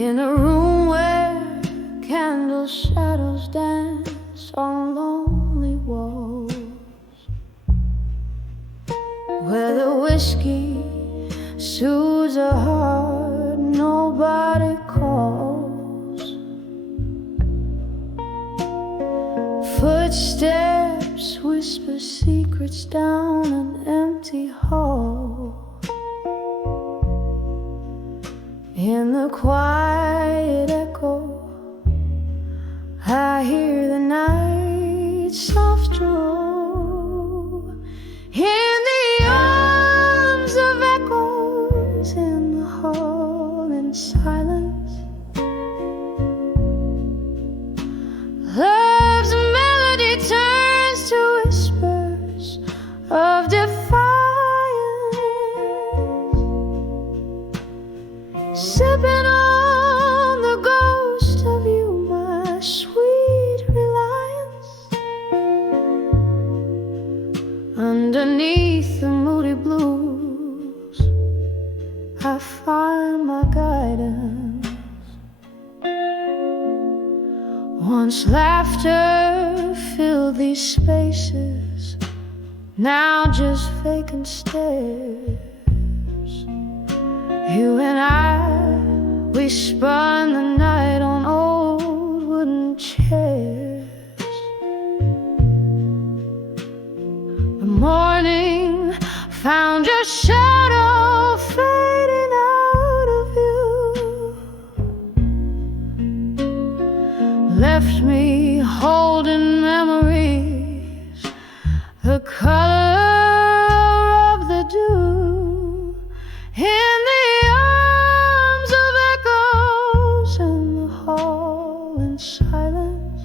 In a room where candle shadows dance on lonely walls, where the whiskey soothes a heart nobody calls. Footsteps whisper secrets down an empty hall. In the quiet echo, I hear the night soft drawl. In the arms of echoes, in the hall in silence, love's melody turns to whispers of defiance. Sipping on the ghost of you, my sweet reliance. Underneath the moody blues, I find my guidance. Once laughter filled these spaces, now just vacant stares. You and I, we spun the night on old wooden chairs. The morning found your shadow fading out of view, left me holding memories, the color of the dew. In the arms of echoes, in the hall in silence,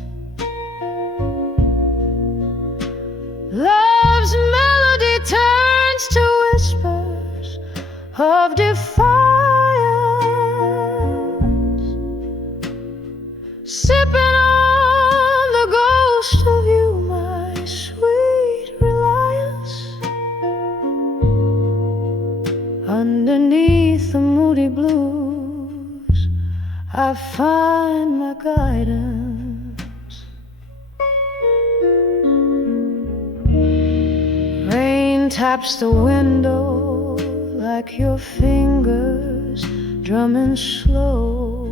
love's melody turns to whispers of defiance. Sipping on the ghost of you, my sweet reliance. Underneath the moody blues, I find my guidance. Rain taps the window like your fingers drumming slow.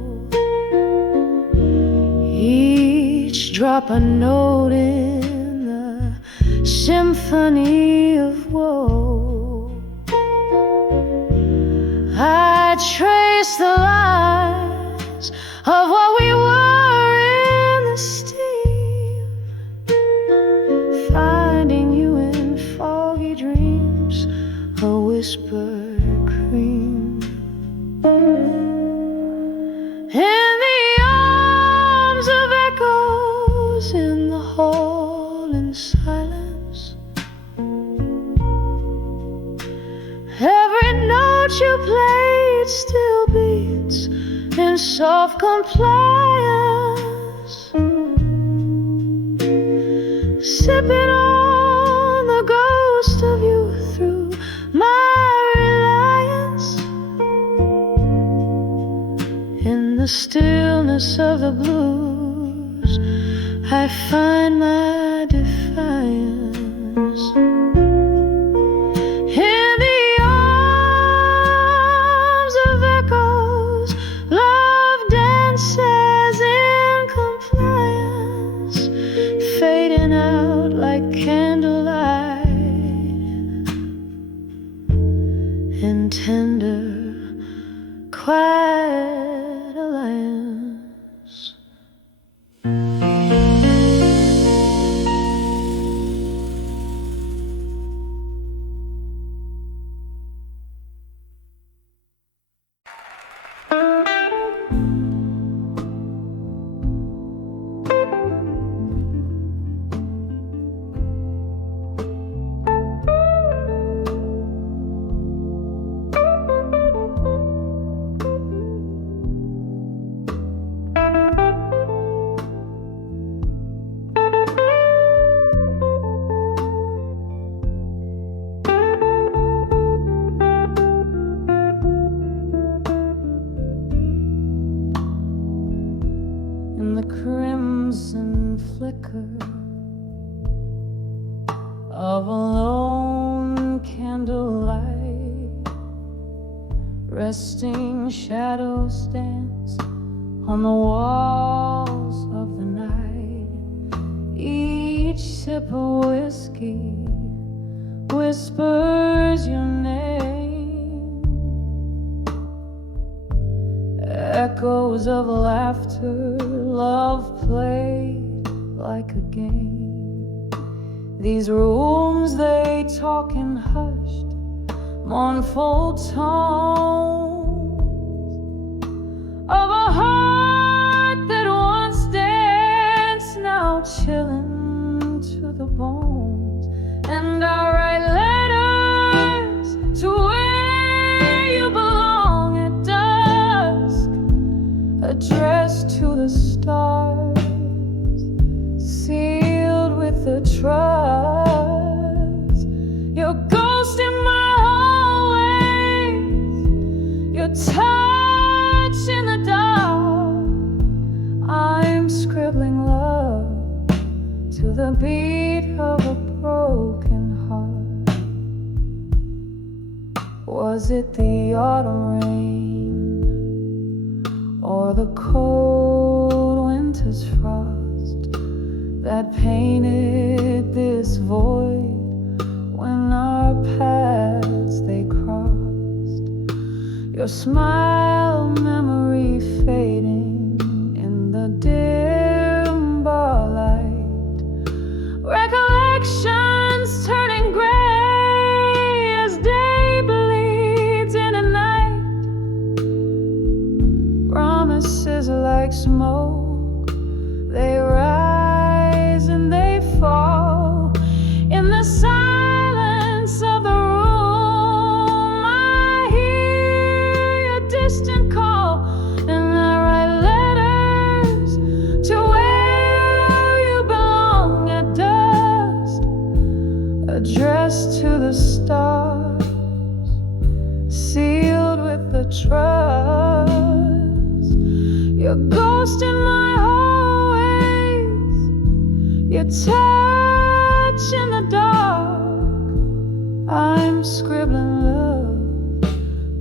Each drop a note in the symphony of woe. I trace the lines of what we were in the steam, finding you in foggy dreams, a whispered cream. In the arms of echoes, in the hall in silence, every note you played still beats in soft compliance. Sipping on the ghost of you through my reliance. In the stillness of the blues, I find my defiance. Candlelight in tender, quiet alliance. Resting shadows dance on the walls of the night. Each sip of whiskey whispers your name. Echoes of laughter, love played like a game. These rooms, they talk in hushed, mournful tones of a heart that once danced, now chilling to the bones. And I write letters to where you belong at dusk, addressed to the stars, sealed with the trust. Your ghost in my hallways, your touch in the dark. I'm scribbling love to the beat of a broken heart. Was it the autumn rain or the cold winter's frost that painted this void when our paths they crossed? Your smile, memory fading in the dim bar light, recollections turning gray as day bleeds in a night. Promises like smoke, they rise and they fall in the silence of the room. I hear your distant call, and I write letters to where you belong at dusk, addressed to the stars, sealed with the trust. Your ghost in my hallways, your touch in the dark. I'm scribbling love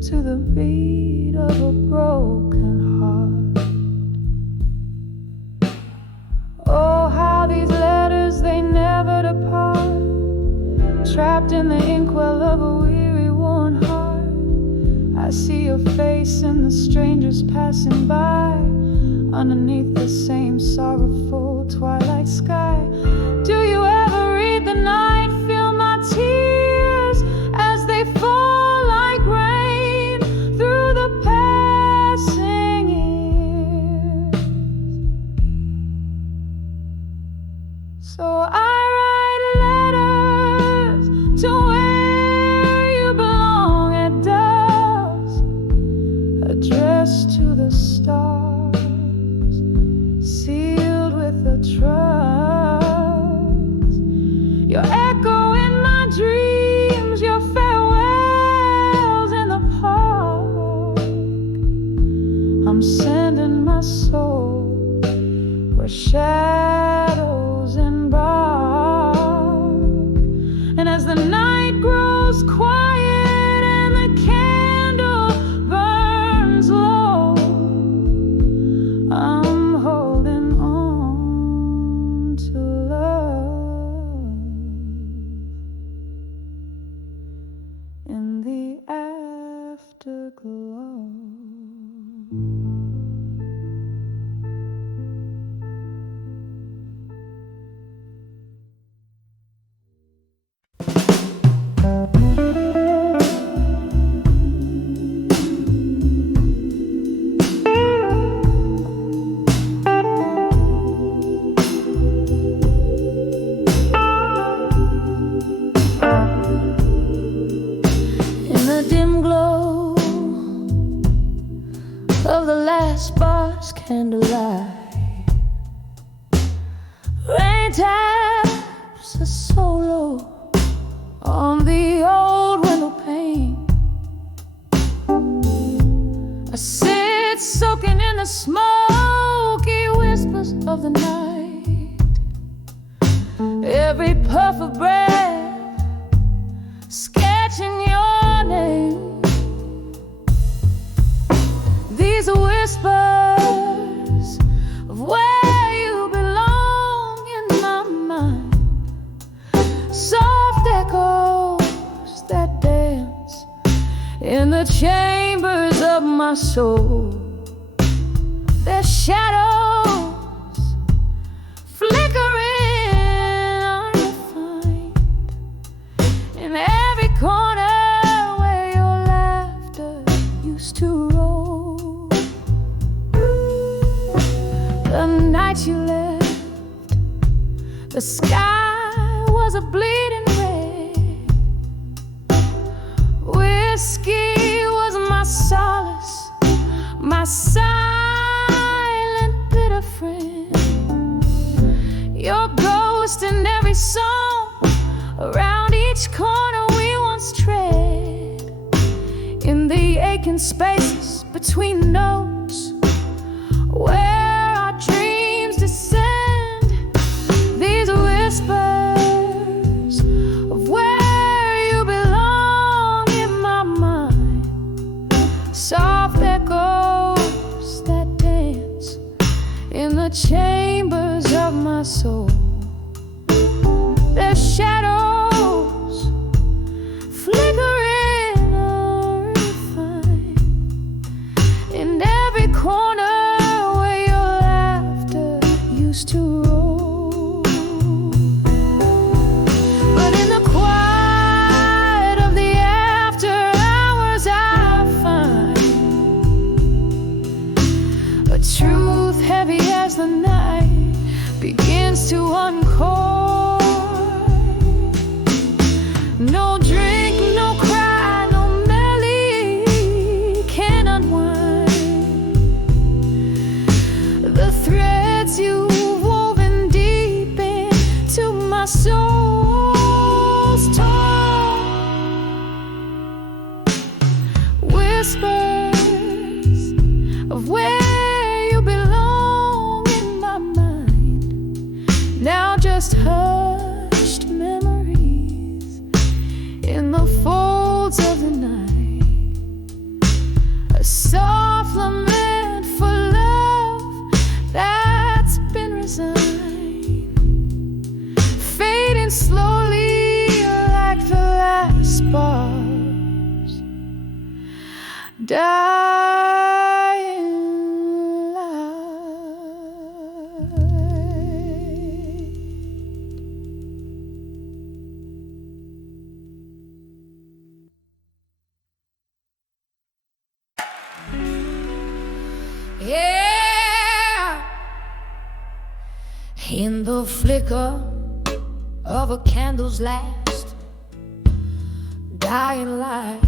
to the beat of a broken heart. Oh, how these letters, they never depart, trapped in the inkwell of a weary, worn heart. I see your face in the strangers passing by, underneath the same sorrowful twilight sky. Do you ever read the night, feel my tears as they fall like rain through the passing years? So I write letters to where you belong at dusk, addressed to the stars, sealed with the trust. Your echo in my dreams, your farewells in the park. I'm sending my soul where shadows embark. And as the night grows quiet and the candle burns low, I'm holding on to love in the afterglow. In the dim glow of the last bar's candlelight, rain taps a solo on the old window pane. I sit soaking in the smoky whispers of the night. Every puff of breath sketching your name. in the chambers of my soul. There's shadows flickering unrefined in every corner where your laughter used to roll. The night you left, the sky was a bleeding red. Whiskey was my solace, my silent bitter friend. Your ghost in every song, around each corner we once tread, in the aching spaces between notes where our dreams descend. These whispers of where you belong in my mind, soft echoes that dance in the chambers of my soul. There's shadows flickering unrefined in every corner where your laughter used to roll. But in the quiet of the after hours I find a truth heavy as the night begins to uncoil. No drink, no cry, no melody can unwind the threads you've woven deep into my soul's tone. Whispers of where you belong in my mind, now just hushed memories in the folds of the night. A soft lament for love that's been resigned, fading slowly like the last sparks, dying light. Yeah, in the flicker of a candle's last dying light,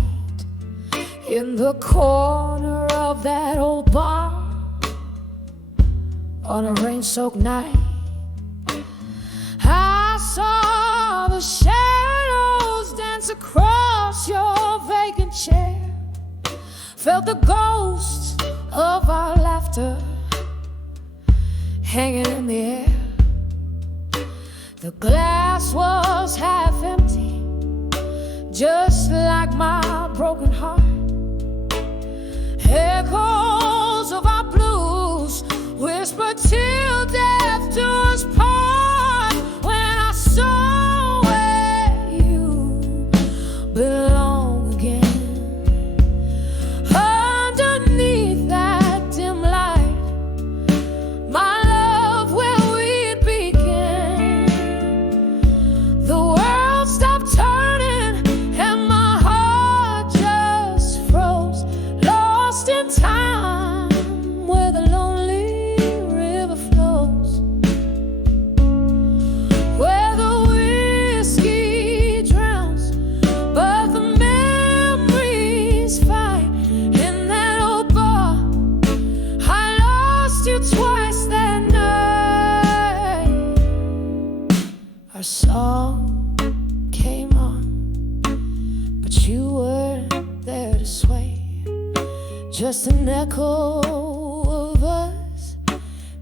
in the corner of that old bar on a rain-soaked night, I saw the shadows dance across your vacant chair, felt the ghosts of our laughter hanging in the air. The glass was half empty, just like my broken heart. Echoes of our blues whispered till death do us part. When I saw where you belong again, underneath that dim light, my love, where we began, the world stopped turning and my heart just froze, lost in time where the lonely river flows, where the whiskey drowns but the memories fight. In that old bar I lost you twice that night. Our song came on, but you weren't there to sway, just an echo of us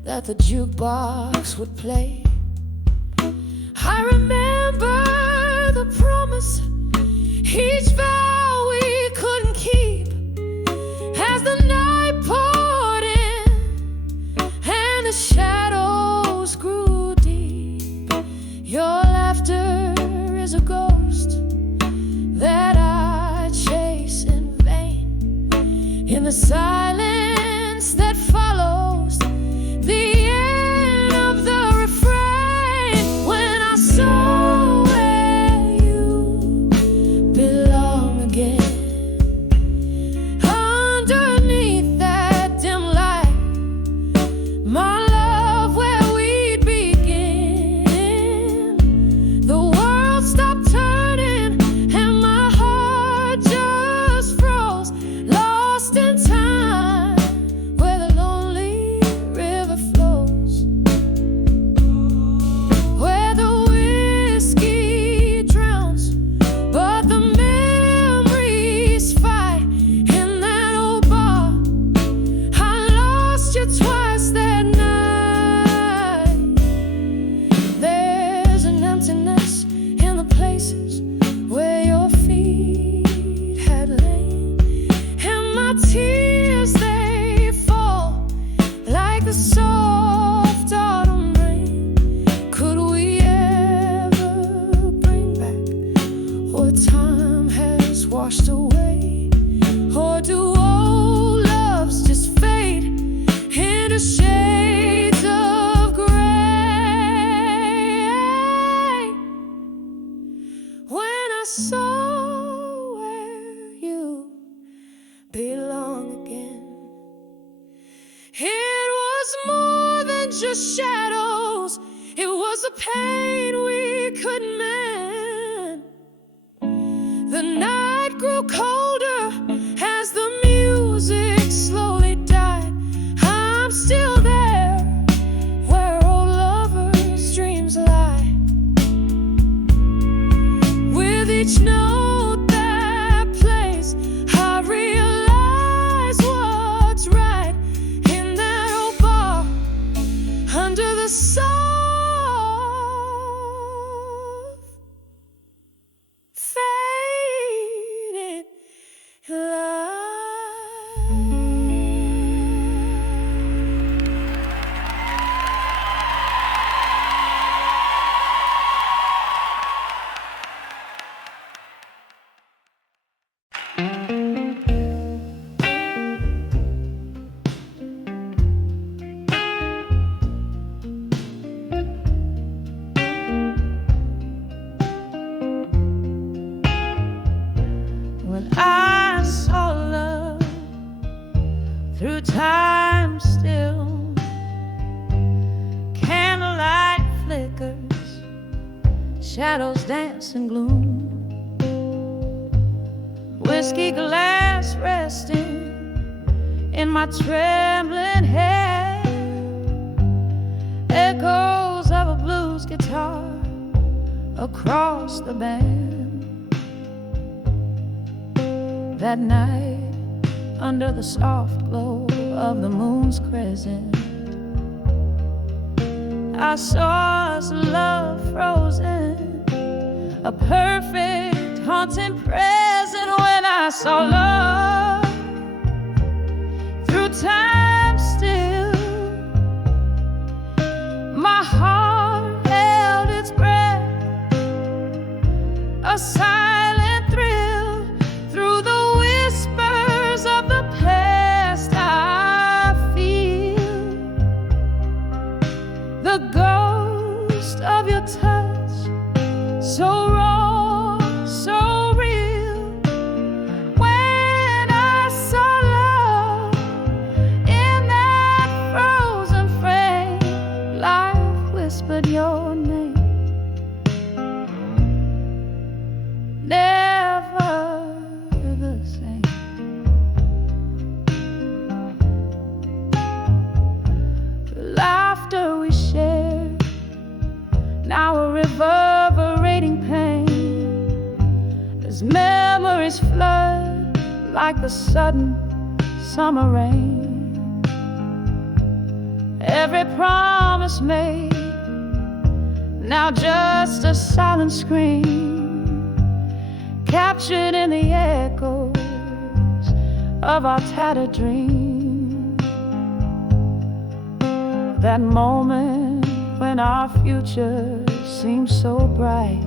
that the jukebox would play. I remember the promise, each vow we couldn't keep, as the night poured in and the shadows grew deep. Your laughter is a ghost that I chase in vain. In the silence that follows the end of the refrain, when I saw where you belong again, underneath that dim light, my love, where we'd begin, the world stopped turning and my heart just froze, lost in time where the lonely river flows, where the whiskey drowns but the memories fight. In that old bar I lost you twice that night. There's an emptiness in the places where your feet had lain, and my tears, they fall like the soft autumn rain. Could we ever bring back what time has washed away? Or do old loves just fade into shades of gray? When I saw where you belong again, it was more than just shadows, it was a pain we couldn't mend. The night grew colder as the music slowly died. I'm still there where old lovers' dreams lie. With each note that plays, I realize what's right. In that old bar, under the soft faded light. When I saw love through time still, candlelight flickers, shadows dance in gloom, whiskey glass resting in my trembling head, echoes of a blues guitar across the band. That night, under the soft glow of the moon's crescent, I saw us love frozen, a perfect haunting present. When I saw love through time still, my heart held its breath, a silent thrill through the whispers of the past. I feel the ghost of your touch, so raw, so real. When I saw love in that frozen frame, life whispered your name. Never the same. The laughter we shared, now a reverberating pain, as memories flood like the sudden summer rain. Every promise made, now just a silent scream, captured in the echoes of our tattered dream. That moment when our future seemed so bright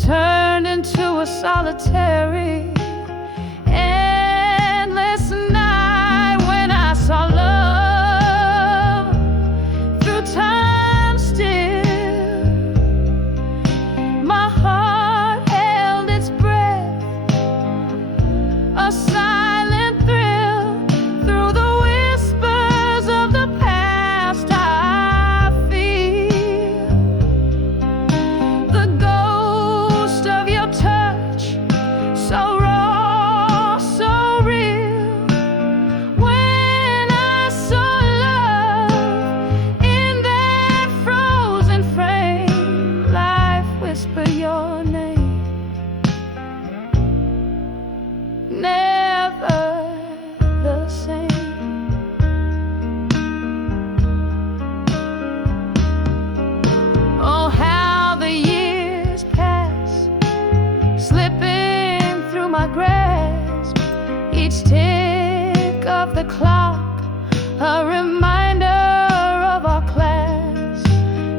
turned into a solitary never the same. Oh, how the years pass, slipping through my grasp. Each tick of the clock, a reminder of our class.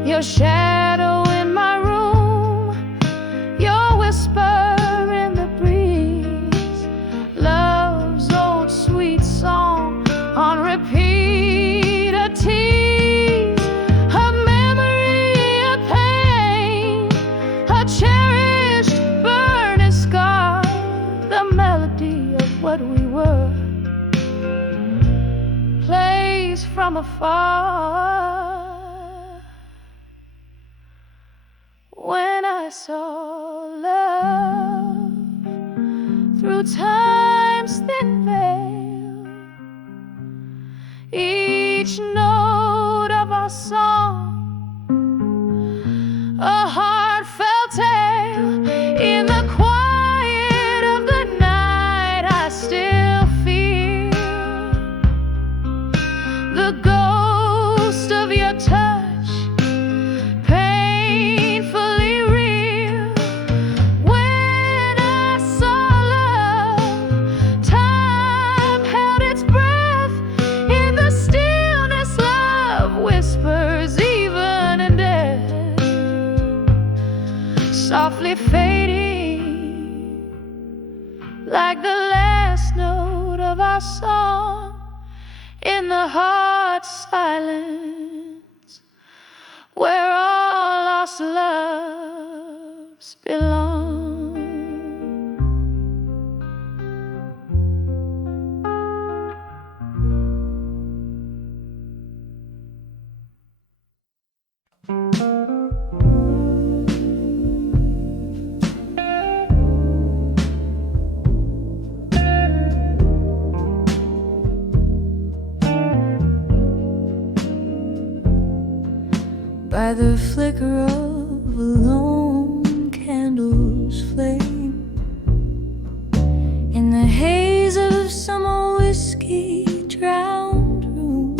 Your shadow in my room, your whisper in the breeze, love's old sweet song on repeat, a tease, a memory, a pain, a cherished burning scar, the melody of what we were, plays from afar. When I saw love through time's thin veil, each note of our song a heartfelt tale. In the quiet of the night, I still feel the ghost of your touch, painfully real. When I saw love, time held its breath in the stillness. Love whispers even in death, softly fading like the last note of our song in the heart silence, where all lost loves belong. By the flicker of a lone candle's flame, in the haze of some whiskey drowned room,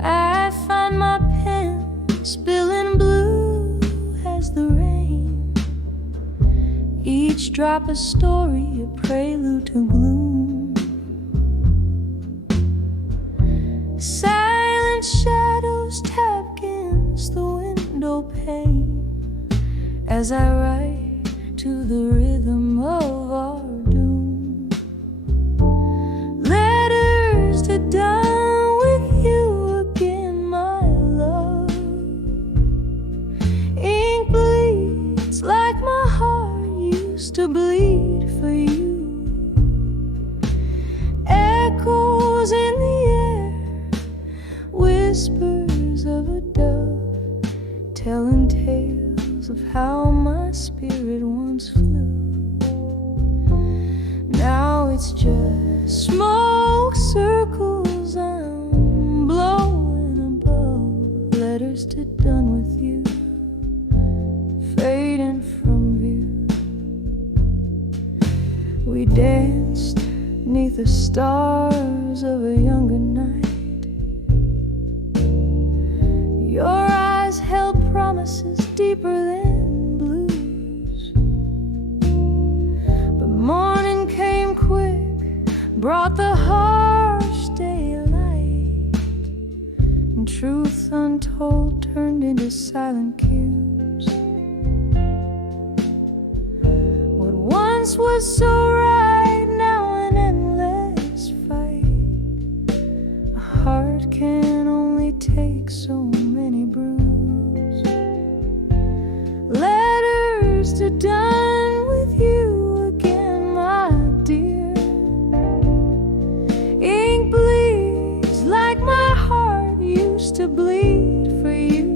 I find my pen spilling blue as the rain, each drop a story, a prelude to gloom. Silent shadows tap against the window pane as I write to the rhythm of our doom. Letters to done with you again, my love. Ink bleeds like my heart used to bleed for you. Echoes in the air, whispers of a dove, telling tales of how my spirit once flew. Now it's just smoke circles I'm blowing above, letters to done with you, fading from view. We danced 'neath the stars of a younger night. Your eyes held promises deeper than blues, but morning came quick, brought the harsh daylight, and truth untold turned into silent cues. What once was so right, now an endless fight. A heart can only take so many brews. Letters to done with you again, my dear. Ink bleeds like my heart used to bleed for you.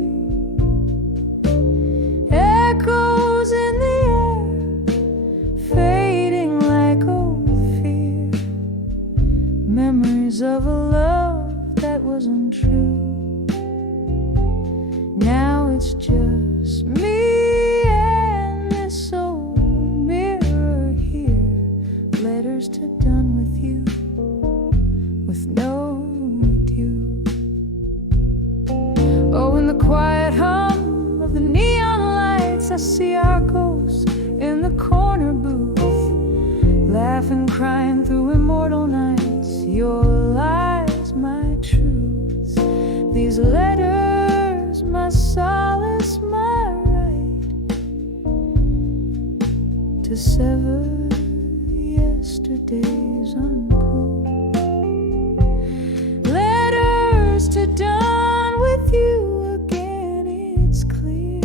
Echoes in the air, fading like old fear. Memories of a love that wasn't true. Now it's just me and this old see our ghosts in the corner booth, laughing, crying through immortal nights. Your lies, my truths. These letters, my solace, my right to sever yesterday's uncool. Letters to done with you again, it's clear.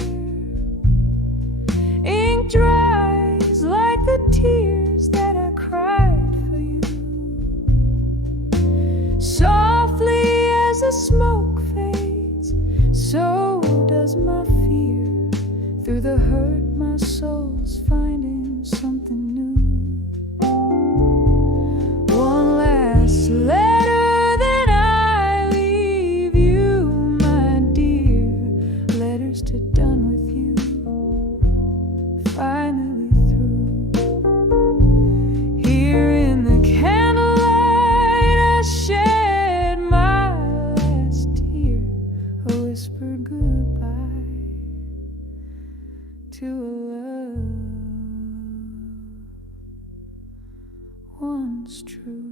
Ink dries like the tears that I cried for you. Softly as the smoke fades, so does my fear. Through the hurt, my soul's finding something new. One last letter, then I leave you, my dear. Letters to done with you, finally through. Here in the candlelight, I shed my last tear, a whispered goodbye to a love once true.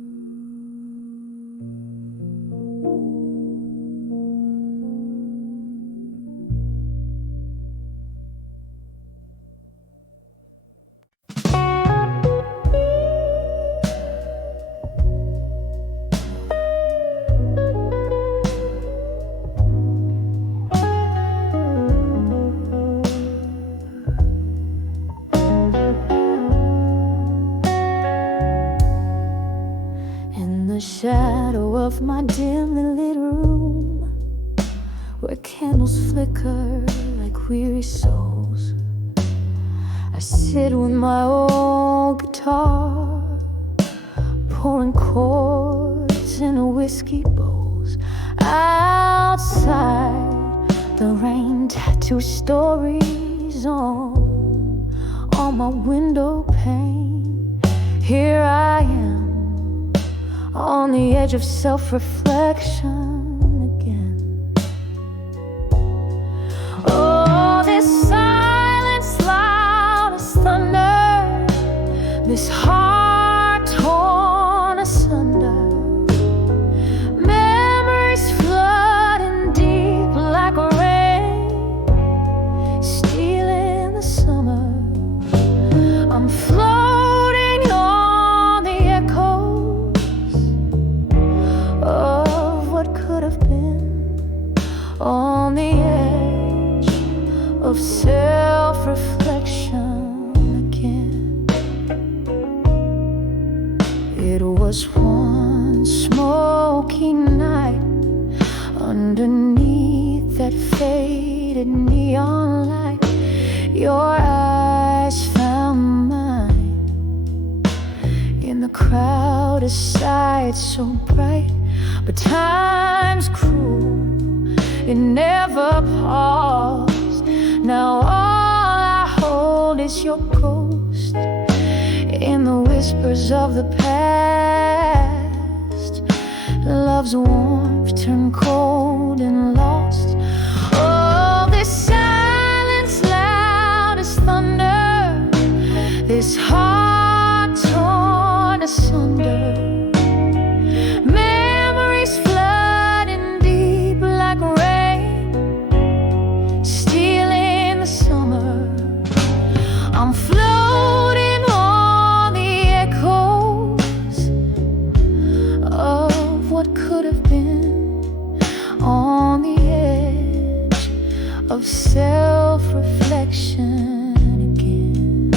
In the shadow of my dimly lit room, where candles flicker like weary souls, I sit with my old guitar, pouring chords into whiskey bowls. Outside, the rain tattoos stories on my window pane. Here I am, on the edge of self-reflection again. Oh, this silence loud as thunder, this heart torn asunder, memories flooding deep like rain, stealing the summer. I'm floating on the echoes of what could have been, on the edge of self-reflection again. It was one smoky night underneath that faded neon light. Your eyes found mine in the crowd, a sight so bright, but time's cruel, it never paused. Now all I hold is your ghost in the whispers of the past. Love's warmth turned cold and lost. Oh, this silence loud as thunder, this heart torn asunder, memories flooding deep like rain, stealing the summer. I'm floating on the echoes of what could have been, on the edge of self-reflection again.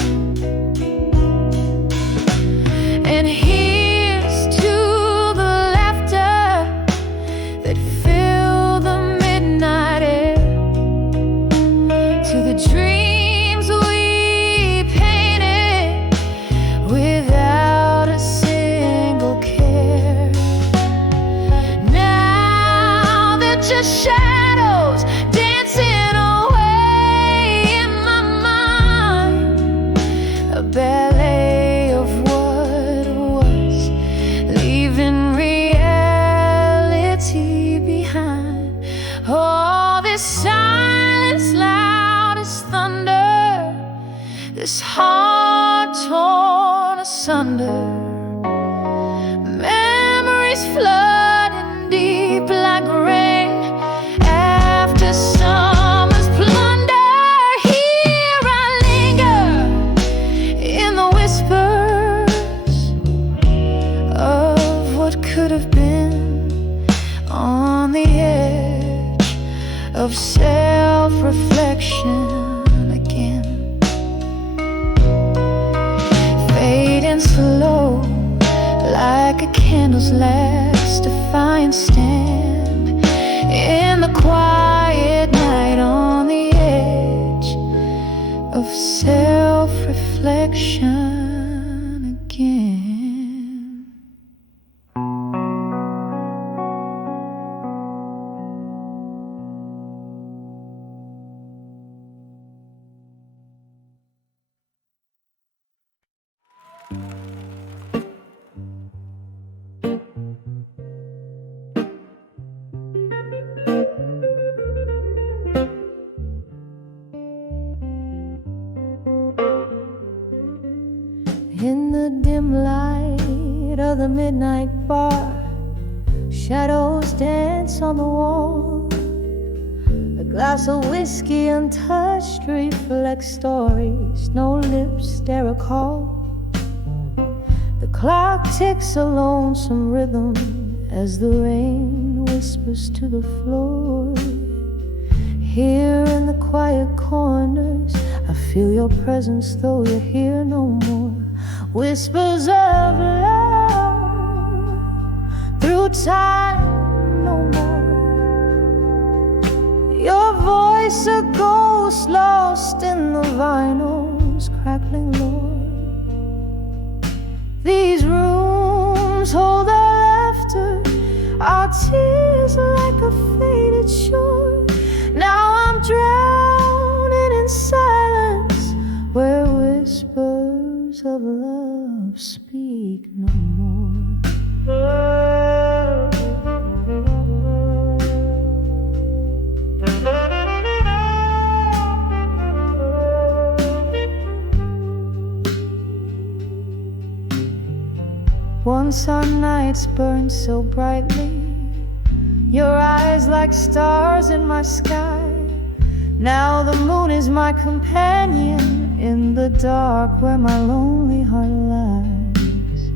this heart torn asunder, memories flooding deep like rain after summer's plunder. Here I linger in the whispers of what could have been, on the edge of self-reflection again, fading slow like a candle's last defiant stand in the quiet night, on the edge of self-reflection again. In the dim light of the midnight bar, shadows dance on the wall. A glass of whiskey untouched reflects stories no lips dare recall. The clock ticks a lonesome rhythm as the rain whispers to the floor. Here in the quiet corners, I feel your presence though you're here no more. Whispers of love through time no more. Your voice a ghost lost in the vinyl's crackling lore. These rooms hold our laughter, our tears like a faded shore. Now I'm drowning in silence where whispers of love speak no more. Once our nights burned so brightly, your eyes like stars in my sky. Now the moon is my companion in the dark where my lonely heart lies.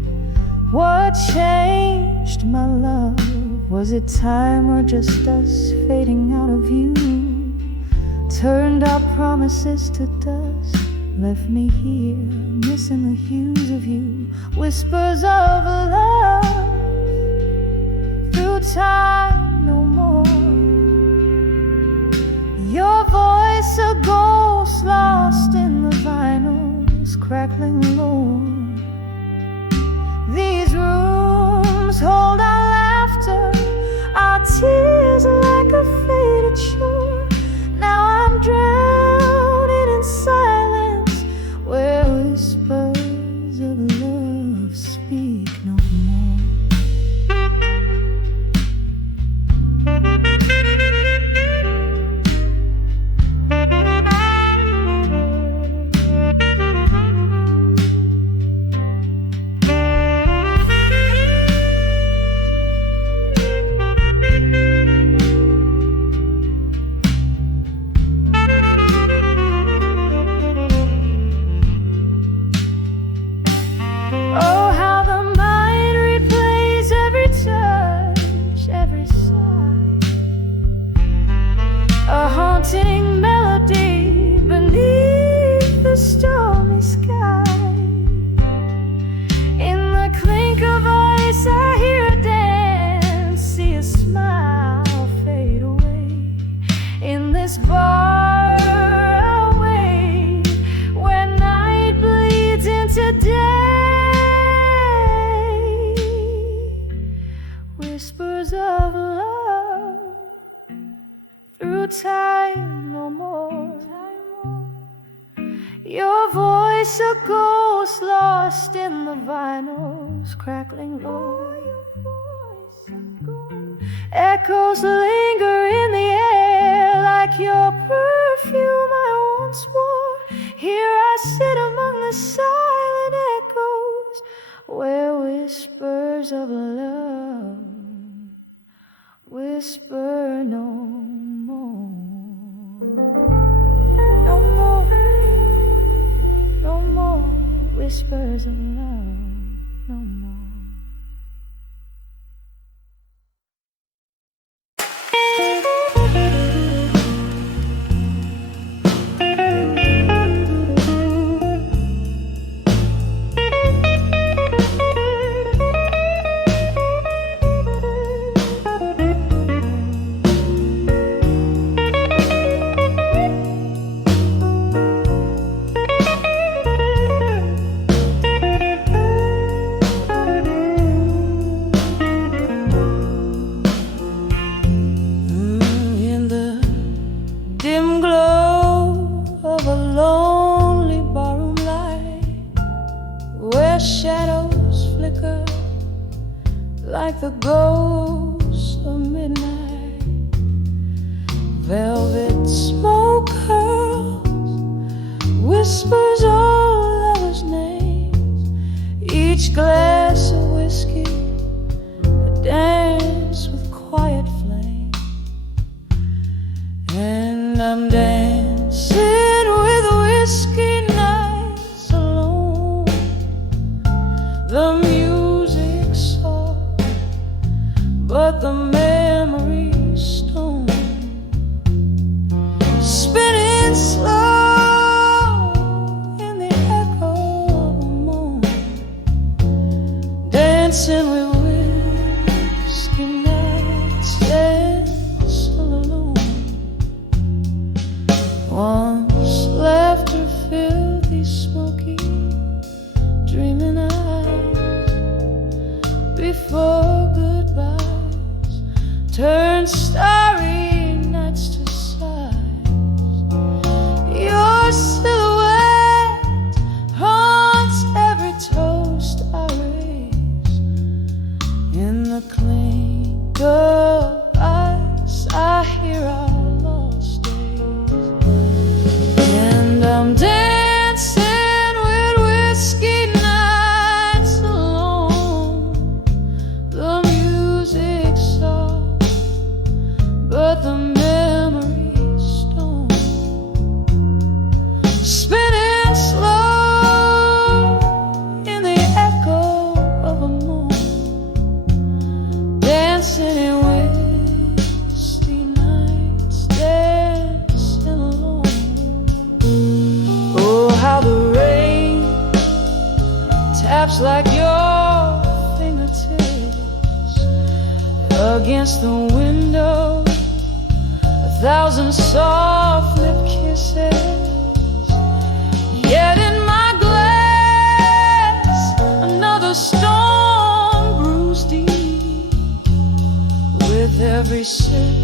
What changed, my love? Was it time or just us fading out of view? Turned our promises to dust, left me here missing the hues of you. Whispers of love through time no more. Your voice a ghost lost in the vinyl's crackling lore. These rooms hold our laughter, our tears like a faded shore. Now I'm drowning in silence where whispers of love speak no more. Melody beneath the stormy sky. In the clink of ice I hear a dance, see a smile fade away. In this bar I'll wait, where night bleeds into day. Whispers of love through time no more. Your voice a ghost lost in the vinyl's crackling lore. Echoes linger in the air like your perfume I once wore. Here I sit among the silent echoes where whispers of love whisper no more. No more, no more whispers of love, no more. Like the ghosts of midnight, velvet smoke curls, whispers all lovers' names, each glass of whiskey, a dance with quiet flame. And I'm dancing with whiskey nights alone. The music soft, but the memory's stone, spinning slow in the echo of a moan, dancing with whiskey nights, dancing alone. Once laughter filled these smoky, dreaming eyes before goodbyes turn starry nights to sighs. Your silhouette haunts every toast I raise. In the clink of ice I hear our lost days. And I'm dancing with whiskey nights alone. The music soft, but the memory's stone, spinning slow in the echo of a moon, dancing in whiskey nights, dancing alone. Oh, how the rain taps like your fingertips against the window, a thousand soft lip kisses. Yet in my glass another storm brews deep. With every sip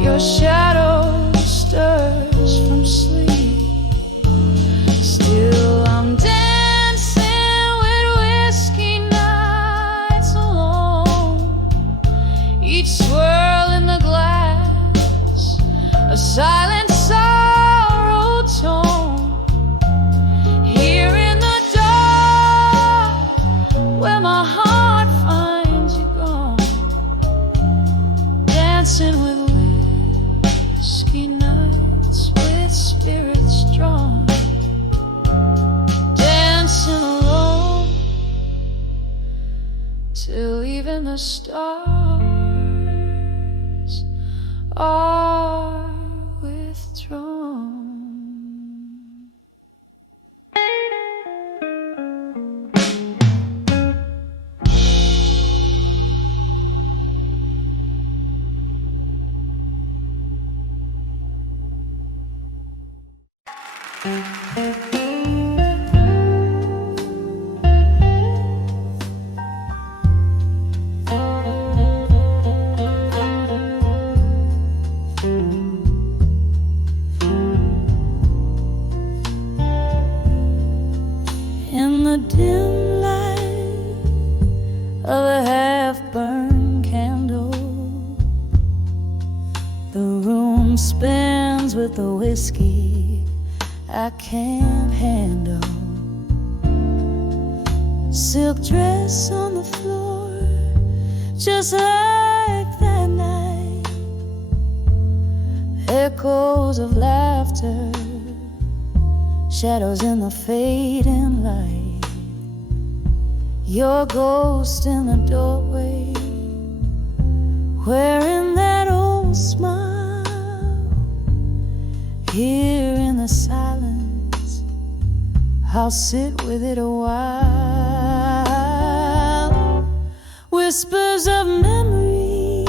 your shadow stirs from sleep. Still I'm dancing with whiskey nights alone, each swirl in the glass a silent sorrow tone. Here in the dark where my heart finds you gone, dancing with whiskey nights with spirits strong, dancing alone till even the stars are withdrawn. In the dim light of a half-burned candle, the room spins with the whiskey I can't handle. Silk dress on the floor, just like that night. Echoes of laughter, shadows in the fading light. Your ghost in the doorway, wearing that old smile. Here in the silence, I'll sit with it a while. Whispers of memories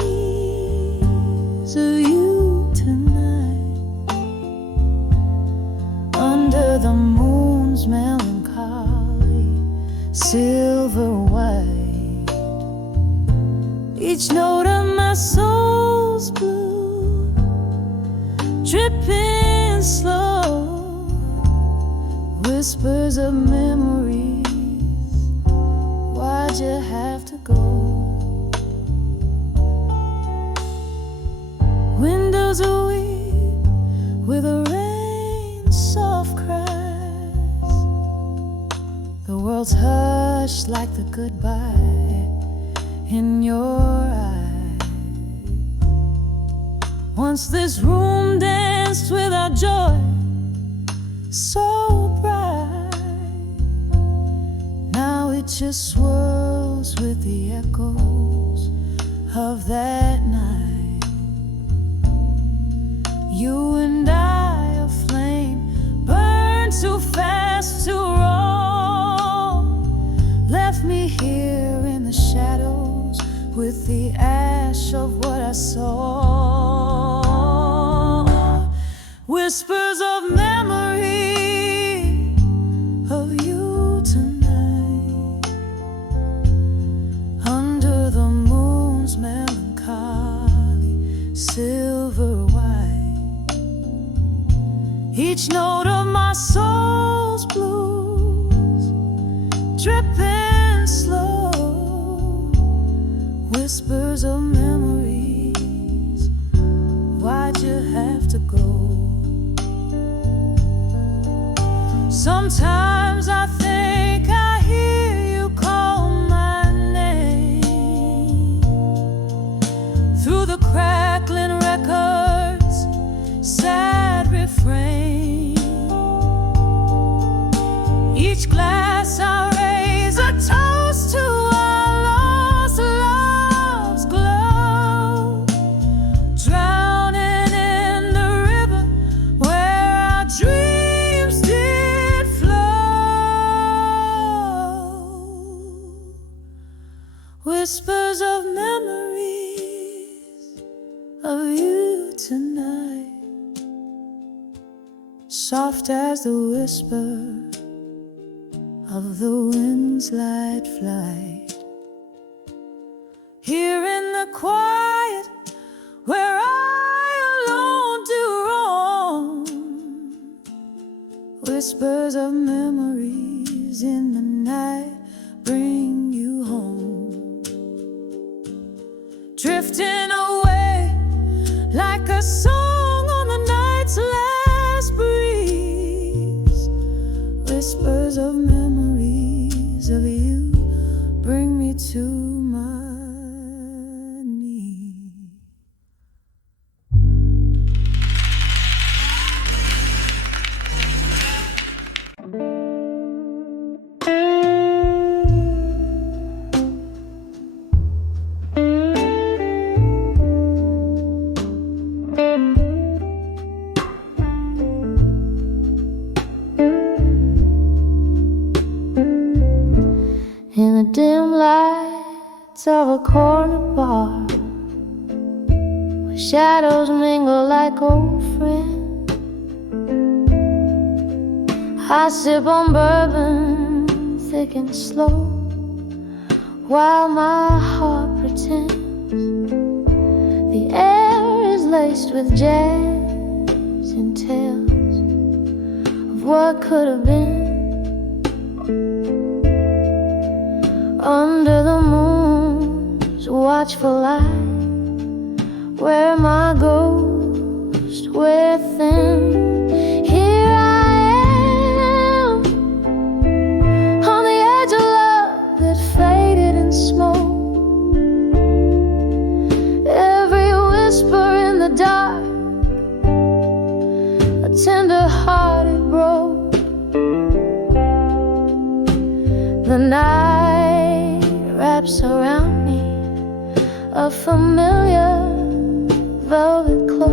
of you tonight, under the moon's melancholy silver white. Each note of my soul's blue, dripping slow. Whispers of memories, why'd you have to go? Windows are weak with a rain's soft cries. The world's hushed like the goodbye in your eyes. Once this room danced with our joy so bright, now it just swirls with the echoes of that night. You and I, a flame, burn too fast to roll. Left me here in the shadows with the ash of what I saw. Whispers of memory of you tonight, under the moon's melancholy silver white. Each note of my soul's blues, dripping slow. Whispers of memories, why'd you have to go? Sometimes I think I hear you call my name through the crackling records, sad refrain. Each glass I raise a toast to our lost love's glow, drowning in the river where our dreams did flow. Whispers of memories of you tonight, soft as the whisper of the wind's light flight. Here in the quiet where I alone do roam, whispers of memories in the night bring you home. Drifting away like a song on the night's last breeze. Whispers of memories of you bring me to my knees. In the dim lights of a corner bar, where shadows mingle like old friends, I sip on bourbon thick and slow, while my heart pretends the air is laced with jazz and tales of what could have been. Under the moon's watchful eye, where my ghost within. Here I The night wraps around me a familiar velvet cloak,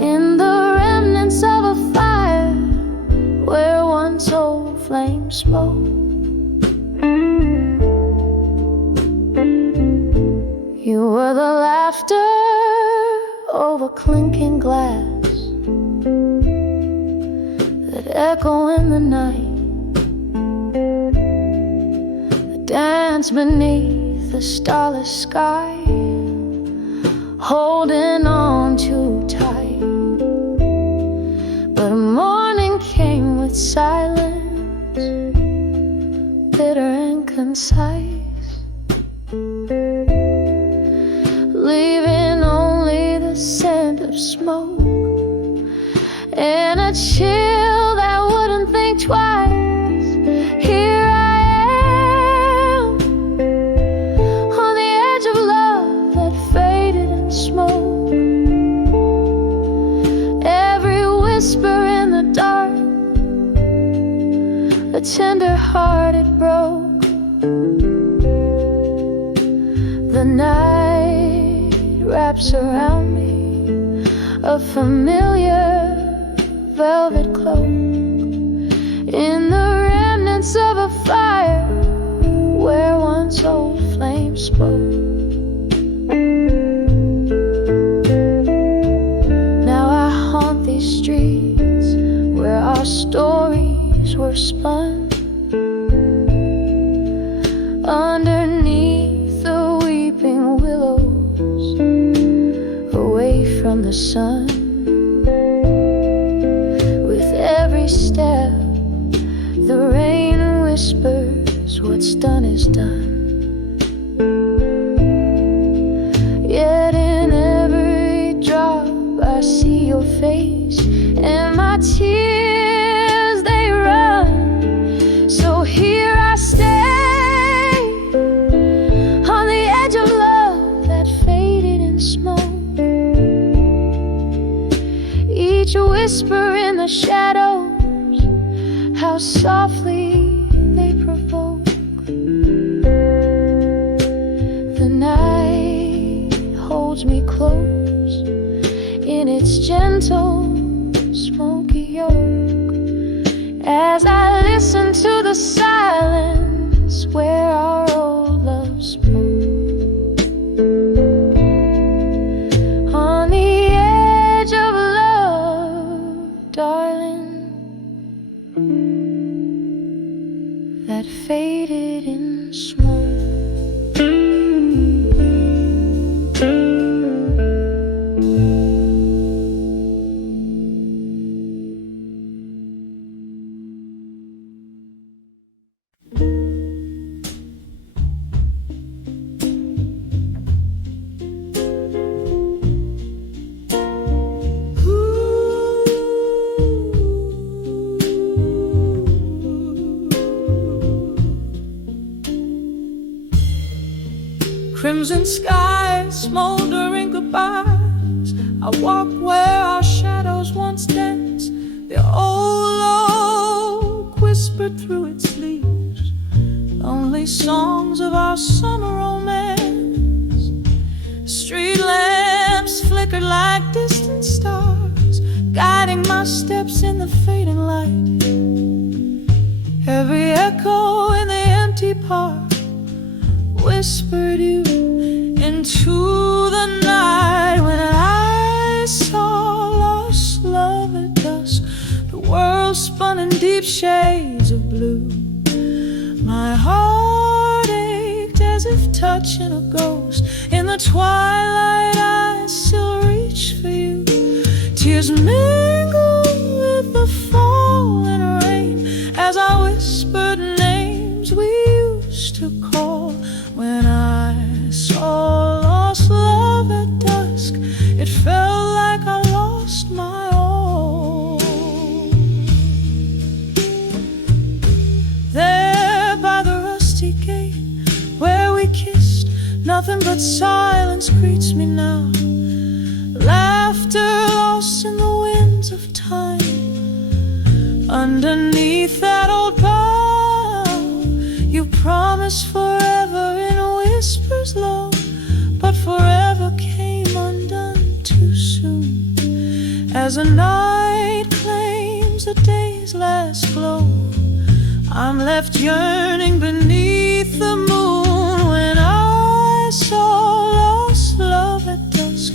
in the remnants of a fire where once old flames spoke. You were the laughter over clinking glass that echo in the night, that dance beneath the starless sky, holding on too tight. But morning came with silence, bitter and concise, leaving only the scent of smoke and a chill that wouldn't think twice. Here I am on the edge of love that faded in smoke. Every whisper in the dark, a tender heart it broke. The night wraps around me a familiar velvet cloak, in the remnants of a fire where once old flames spoke. Now I haunt these streets where our stories were spun, underneath the weeping willows, away from the sun. With every step, the rain whispers, what's done is done. Yet in every drop I see your face, and my tears they run. So here I stay on the edge of love that faded in smoke. Each whisper in the shadows, how softly they provoke. The night holds me close in its gentle, smoky yoke, as I listen to the silence where our old love spoke. On the edge of love, darling, that faded in smoke. Crimson skies, smoldering goodbyes. I walk where our shadows once danced. The old oak whispered through its leaves lonely songs of our summer romance. Street lamps flickered like distant stars, guiding my steps in the fading light. Every echo in the empty park whispered you into the night. When I saw lost love at dusk, the world spun in deep shades of blue. My heart ached as if touching a ghost. In the twilight I still reach for you. Tears mingled with the falling rain as I whispered names we used to call. When I saw lost love at dusk, it felt like I lost my all. There by the rusty gate where we kissed, nothing but silence greets me now. Laughter lost in the winds of time. Underneath that old bough, promised forever in whispers low, but forever came undone too soon. As a night claims a day's last glow, I'm left yearning beneath the moon. When I saw lost love at dusk,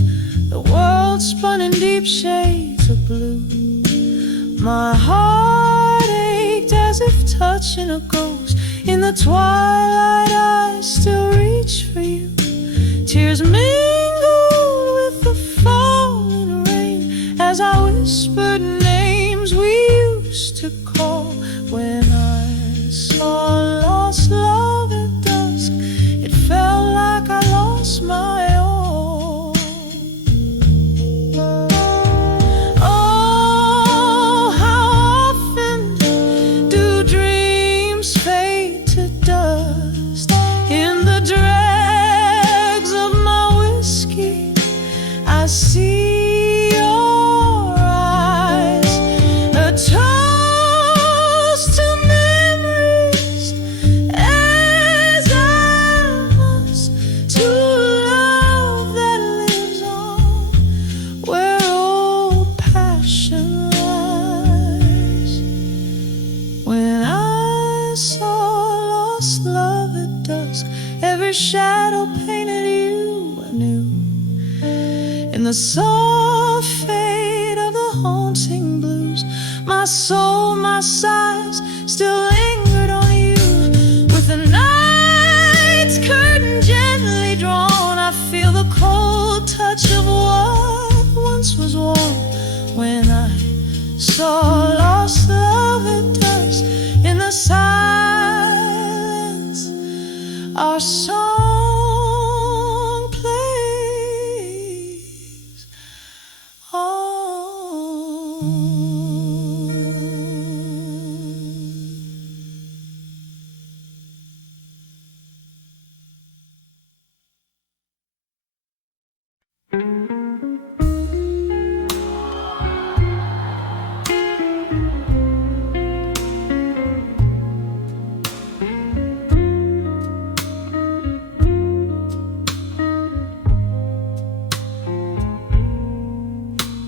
the world spun in deep shades of blue. My heart ached as if touching a ghost. In the twilight I still reach for you. Tears mingled with the falling rain as I whispered names we used to call. When I saw lost love at dusk, it felt like I lost my all. Oh, how often do dreams fade to dust? In the dregs of my whiskey, I see your eyes, a toast to memories as I must, to love that lives on where old passion lies. When I saw lost love at dusk, every shadow painted you anew. In the soft fade of the haunting blues, my soul, my sighs still lingered on you. With the night's curtain gently drawn, I feel the cold touch of what once was warm. When I saw lost love at dusk, in the silence our song plays on.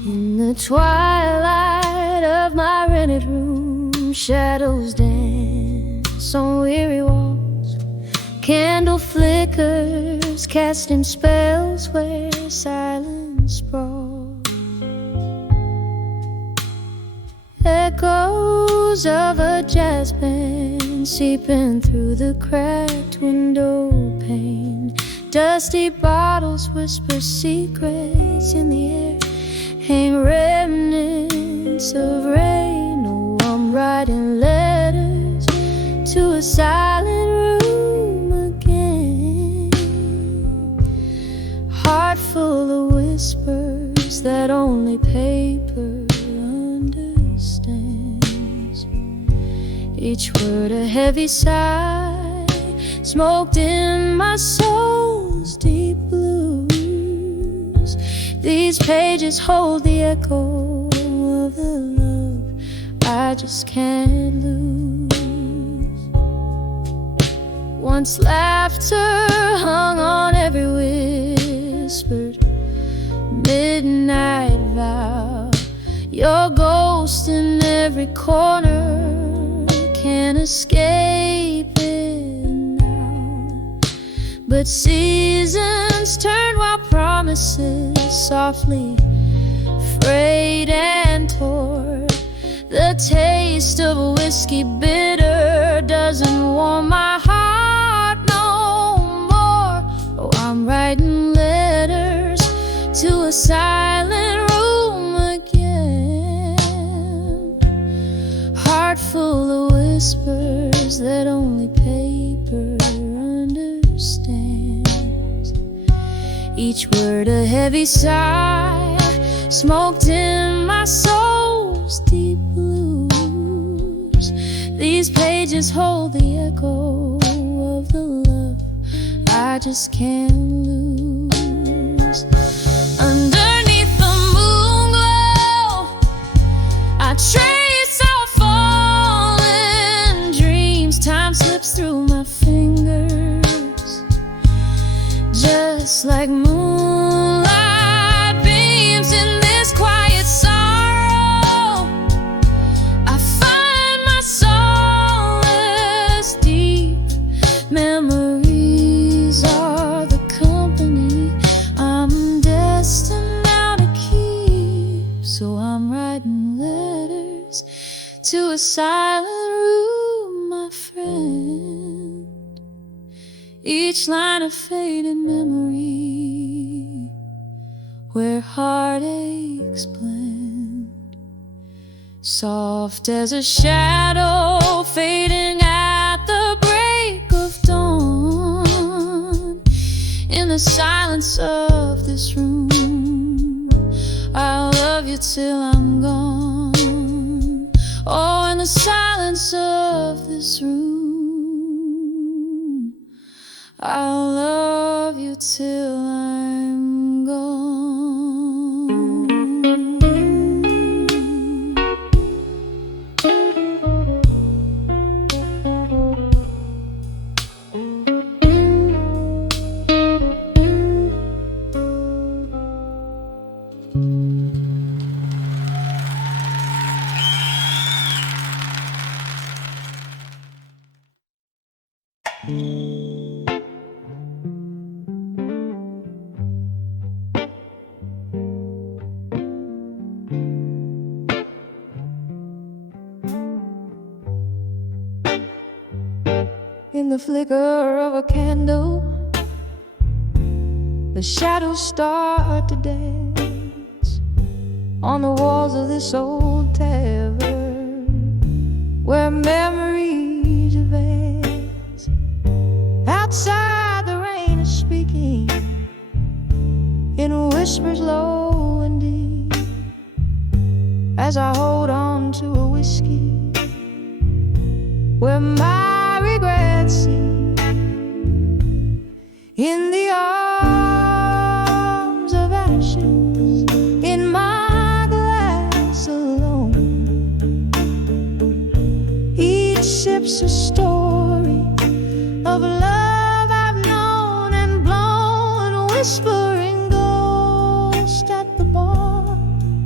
In the twilight of my rented room, shadows dance on weary walls. Candle flickers, casting spells where silence sprawls. Echoes of a jazz band seeping through the cracked window pane. Dusty bottles whisper secrets in the air, hang remnants of rain. Oh, I'm writing letters to a silent room again. Heart full of whispers that only paper understands. Each word a heavy sigh, smoked in my soul's deep blues. These pages hold the echo of the love I just can't lose. Once laughter hung on every whispered midnight vow. Your ghost in every corner, can't escape it now. But seasons turn while promises softly frayed and tore. The taste of a whiskey bitter doesn't warm my heart no more. Oh, I'm writing letters to a silent room again. Heart full of whispers that only paper understands. Each word a heavy sigh, smoked in my soul's deep blues. These pages hold the echo of the love I just can't lose. Underneath the moon glow, I trace our fallen dreams. Time slips through my fingers, Just like moonlight beams in this quiet sorrow, I find my solace deep. Memories are the company I'm destined now to keep. So I'm writing letters to a silent room, my friend. Each line a faded memory, where heartaches blend, soft as a shadow fading at the break of dawn. In the silence of this room, I'll love you till I'm gone. Oh, in the silence of this room, I'll love you till I'm gone. In the flicker of a candle, the shadows start to dance on the walls of this old tavern where memories advance. Outside the rain is speaking in whispers low and deep as I hold on to a whiskey where my regrets sleep. In the arms of ashes, in my glass alone, each sip's a story of love I've known and blown, a whispering ghost at the bar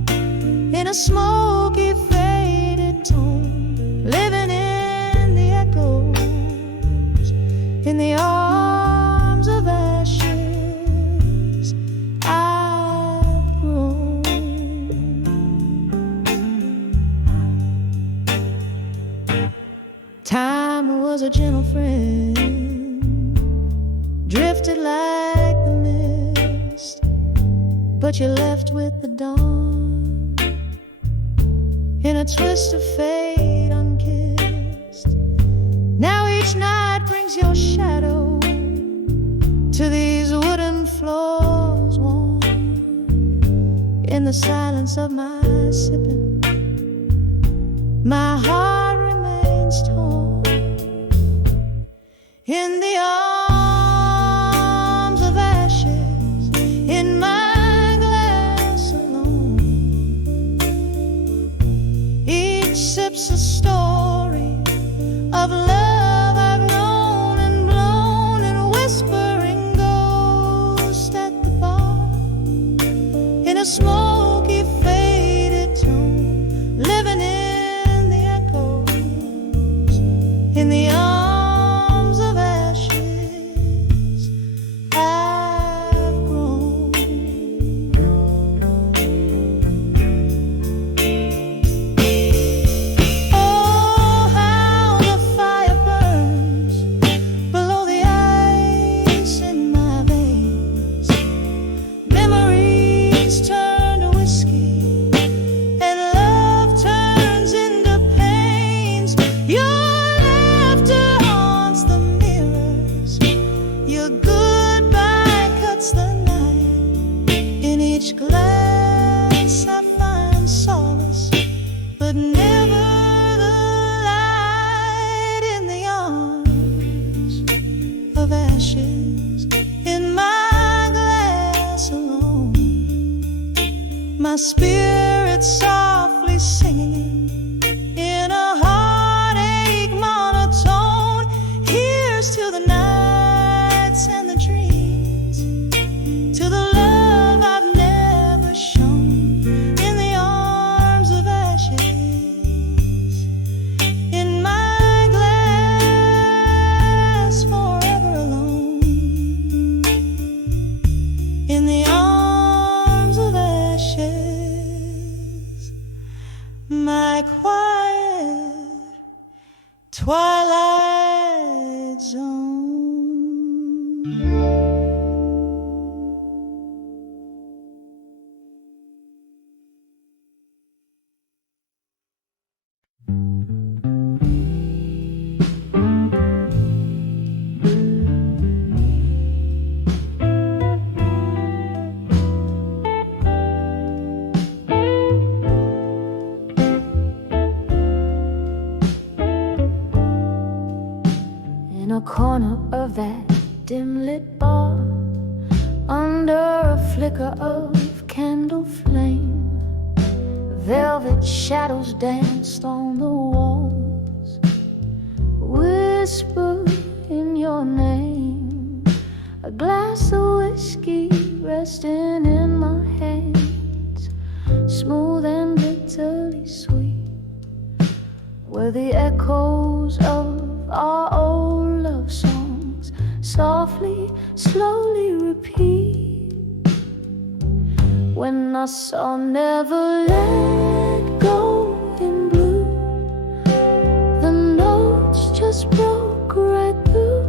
in a smoky faded tone, living in the echoes. In the arms of ashes, I've grown. Time was a gentle friend, drifted like the mist, but you left with the dawn in a twist of fate unkissed. Now each night brings your shadow to these wooden floors warm. In the silence of my sipping, my heart remains torn. In the arms of ashes, in my glass alone, each sip's a story of love I've known and blown, and a whispering ghost at the bar in a smoky faded tone, living in the echoes. In the arms of ashes, I've grown. Oh, how the fire burns below the ice in my veins. Memories turn to whiskey and love turns into pains. Your laughter haunts the mirrors, your goodbye cuts the night. In each glass I find solace, but never the light. In the arms of ashes, in my glass alone, my spirit softly singing in a heartache monotone. Here's to the nights and the dreams twilight zone. In a corner of that dim-lit bar, under a flicker of candle flame, velvet shadows danced on the walls, whisper in your name. A glass of whiskey resting in my hands, smooth and bitterly sweet, were the echoes of our old love songs, softly, slowly repeat. When I saw Never Let Go in blue, the notes just broke right through,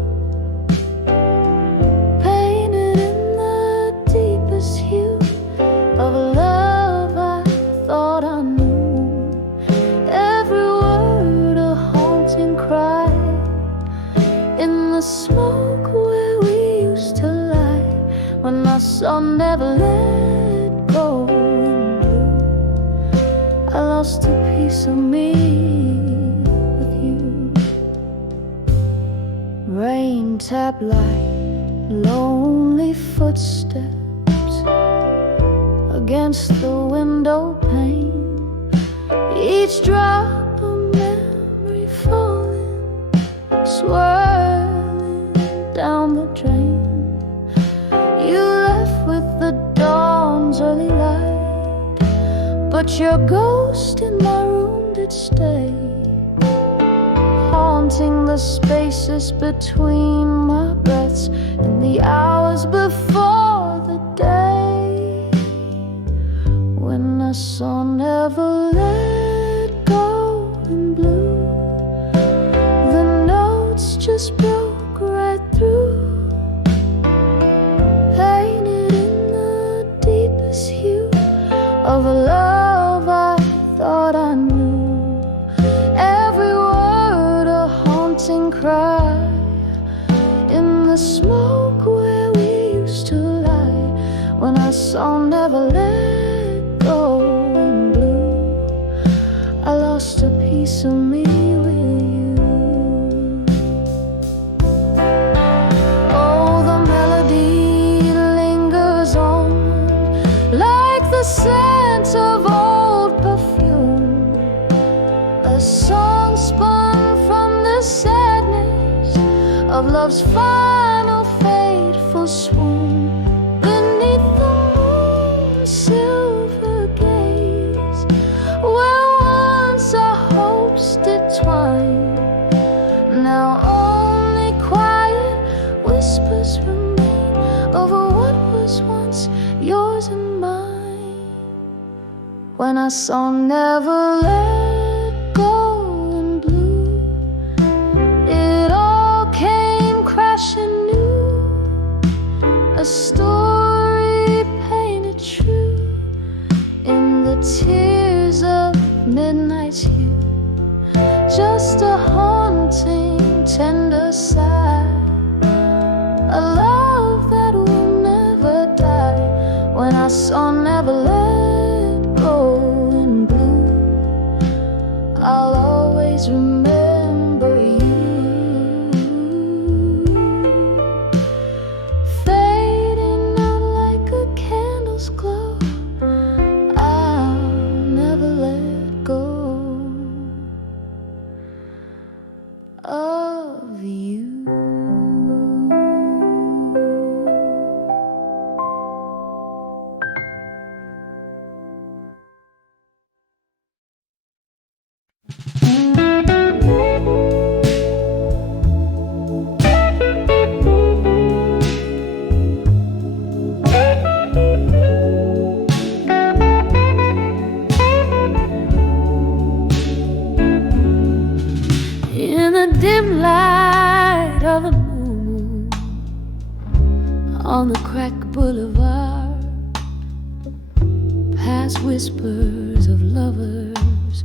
painted in the deepest hue of a love I thought I knew. Every word a haunting cry in the smoke where we used to lie. When I saw Never Let Go in blue, I lost a piece of me with you. Rain tap like lonely footsteps against the window pane, each drop a memory falling, swirling down the drain. You left with the dawn's early light, but your ghost in my room did stay, haunting the spaces between my breaths and the hours before the day. When I saw Never Let Go in blue, the notes just broke right through, painted in the deepest hue of a love I thought I knew. Every word a haunting cry in the smoke where we used to lie. When I saw Never Let Go in blue, I lost a piece of me with you. Oh, the melody lingers on like the scent of old perfume, a song spun from the sadness of love's final fateful swoon. Beneath the moon's silver gaze, where once our hopes did twine, now only quiet whispers remain over what was once yours and mine. When I saw Never Let Go in blue, it all came crashing new, a story painted true in the tears of midnight's hue, just a haunting, tender sigh, a love that will never die. When I saw Never Let Go in blue, I'll always remember you, fading out like a candle's glow. I'll never let go of you. In the light of the moon on the cracked boulevard, past whispers of lovers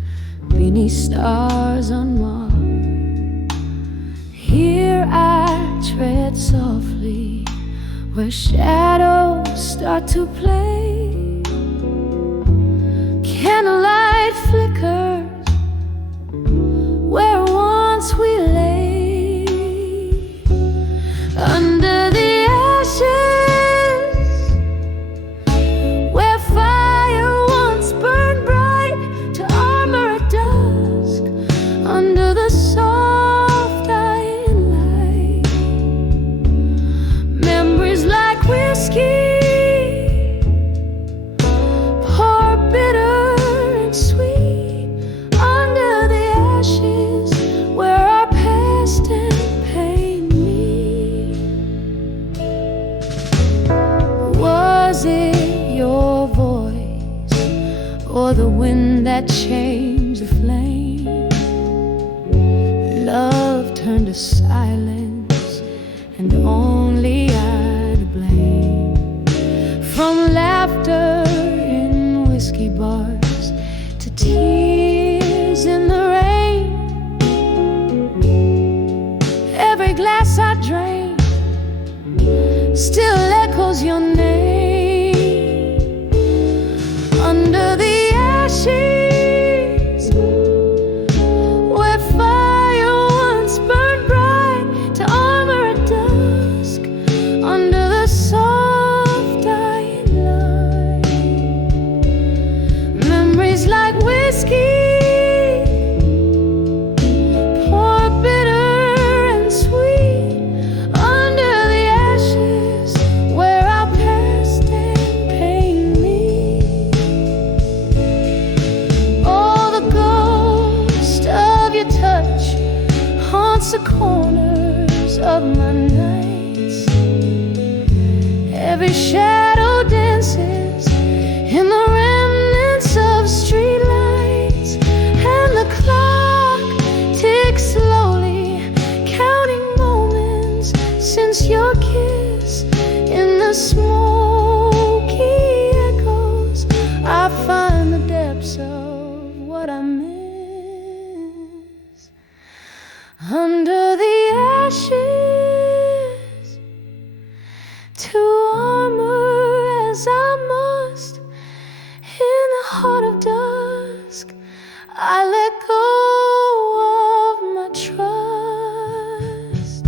beneath stars unmarked. Here I tread softly where shadows start to play. Candlelight flickers where once we lay. Under the ashes where fire once burned bright to armor at dusk. Under the soft dying light, memories like whiskey pour bitter and sweet. Under the ashes where our past and pain meet. Was it your voice or the wind that changed the flame? Love turned to silence and only I to blame. From laughter in whiskey bars to tears in the rain, every glass I drain still echoes your name. Under the ashes where fire once burned bright to armor at dusk. Under the soft dying light, memories like whiskey pour bitter and sweet. Under the ashes where our past and pain meet. Oh, the ghost of your touch haunts the corners of my nights. Every shadow dances in the remnants of streetlights, and the clock ticks slowly, counting moments since your kiss. In the smoky echoes, I find the depths of what I miss. Under the ashes, to armor as I must. In the heart of dusk, I let go of my trust.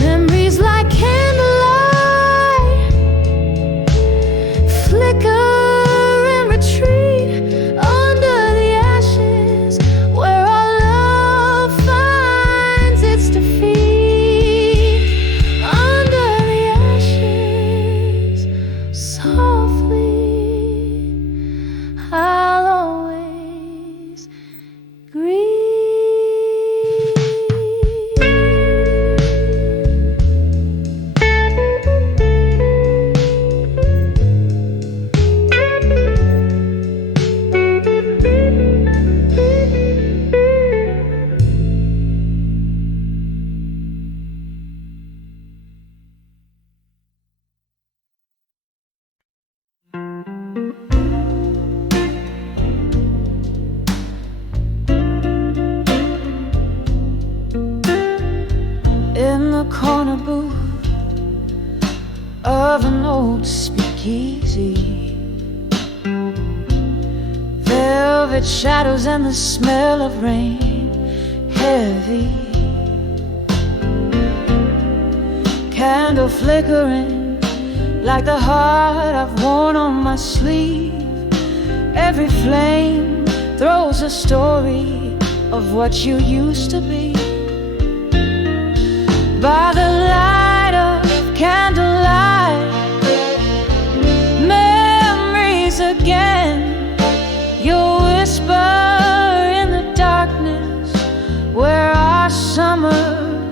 Memories like candlelight flicker and retreat. Under the ashes where our love finds its defeat. Under the ashes, softly I'll always grieve. In the corner booth of an old speakeasy, velvet shadows and the smell of rain heavy, candle flickering like the heart I've worn on my sleeve. Every flame throws a story of what you used to be. By the light of candlelight, memories again. You'll whisper in the darkness where our summer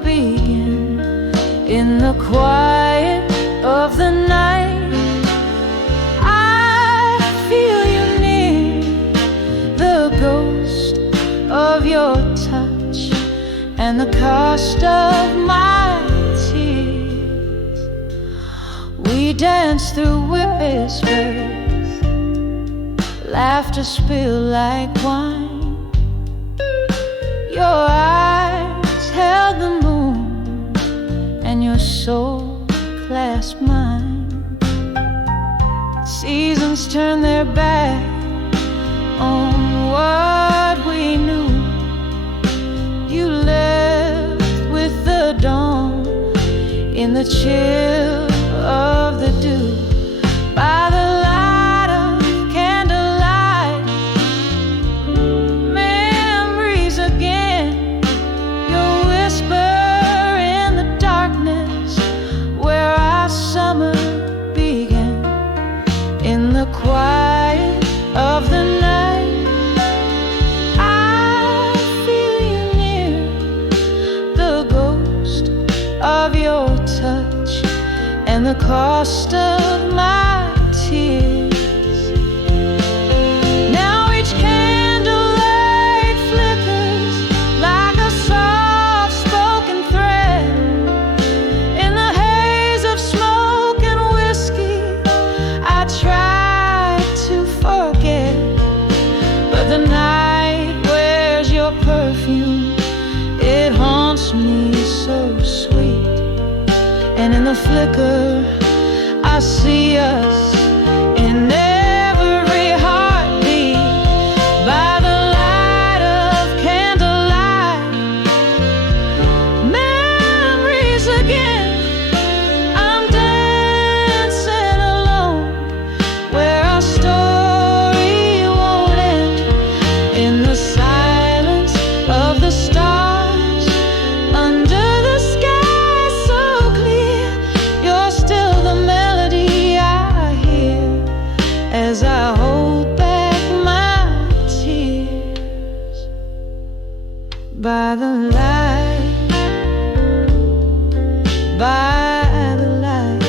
began. In the quiet of the night, I feel you near, the ghost of your touch and the cost of my tears. We danced through whispers, laughter spilled like wine. Your eyes held the moon, and your soul clasped mine. Seasons turned their back on what we knew. You left with the dawn in the chill of the dew. By the light of candlelight, memories again. Your whisper in the darkness where our summer began. In the quiet of the night, I feel you near, the ghost of your touch and the cost of my tears. Now each candlelight flickers like a soft-spoken thread in the haze of smoke and whiskey. I tried to forget, but the night wears your perfume. It haunts me so sweet, and in the flicker I see us in every heartbeat. By the light of candlelight, memories again. I'm dancing alone where our story won't end. In the silence of the stars, under the sky so clear, you're still the melody I hear as I hold back my tears. By the light, by the light,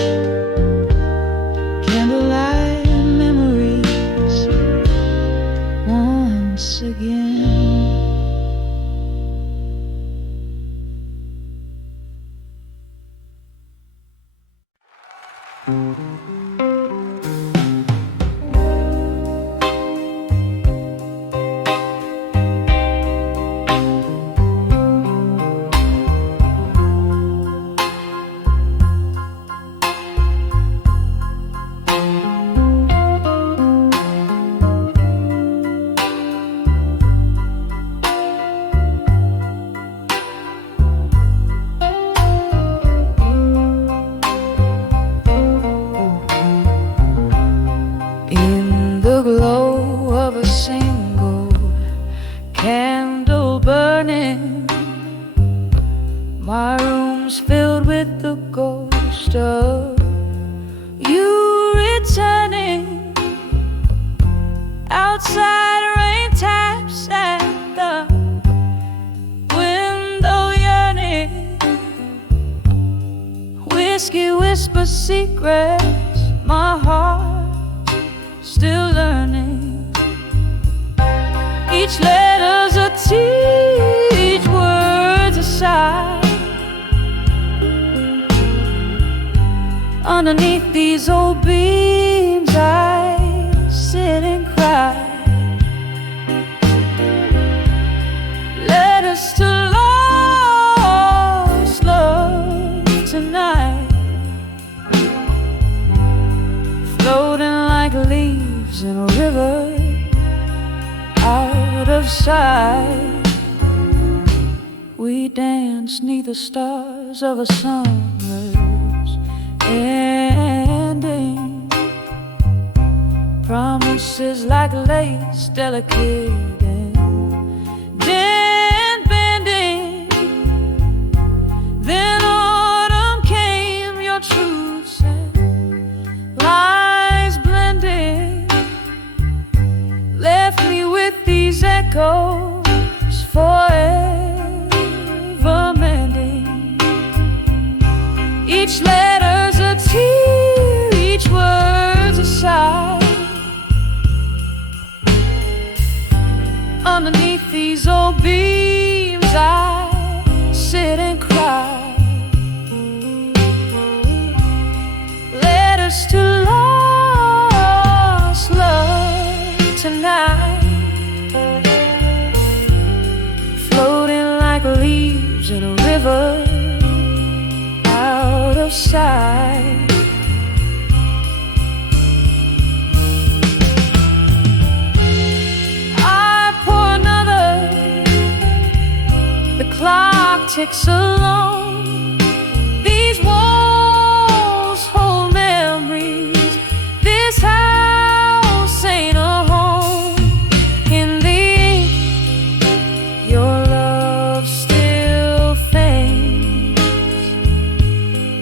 candlelight memories once again. In the glow of a single candle burning, my room's filled with the ghost of you returning. Outside rain taps at the window yearning. Whiskey whispers secrets, my heart still learning. Each letter's a tease, each word's a sigh. Underneath these old beams I sit and cry. Letters to lost love tonight, floating like leaves in a river out of sight. We dance 'neath the stars of a summer's ending. Promises like lace, delicate and bending. Then autumn came, your truths and lies blending, left me with these echoes forever mending. Each letter's a tear, each word's a sigh. Underneath these old beams I sit sit and cry. Letters to lost love tonight, floating like leaves in a river out of sight. Clock ticks along. These walls hold memories. This house ain't a home. In the ink, your love still faints,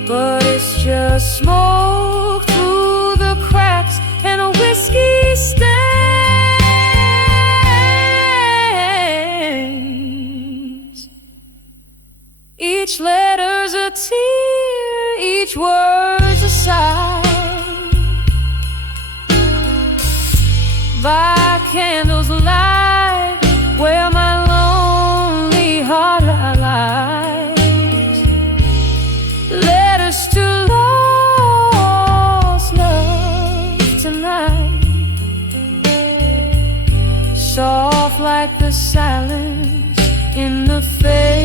but it's just smoke through the cracks and a whiskey stain. Each letter's a tear, each word's a sigh. By candles light, where my lonely heart lies. Letters to lost love tonight, soft like the silence in the face.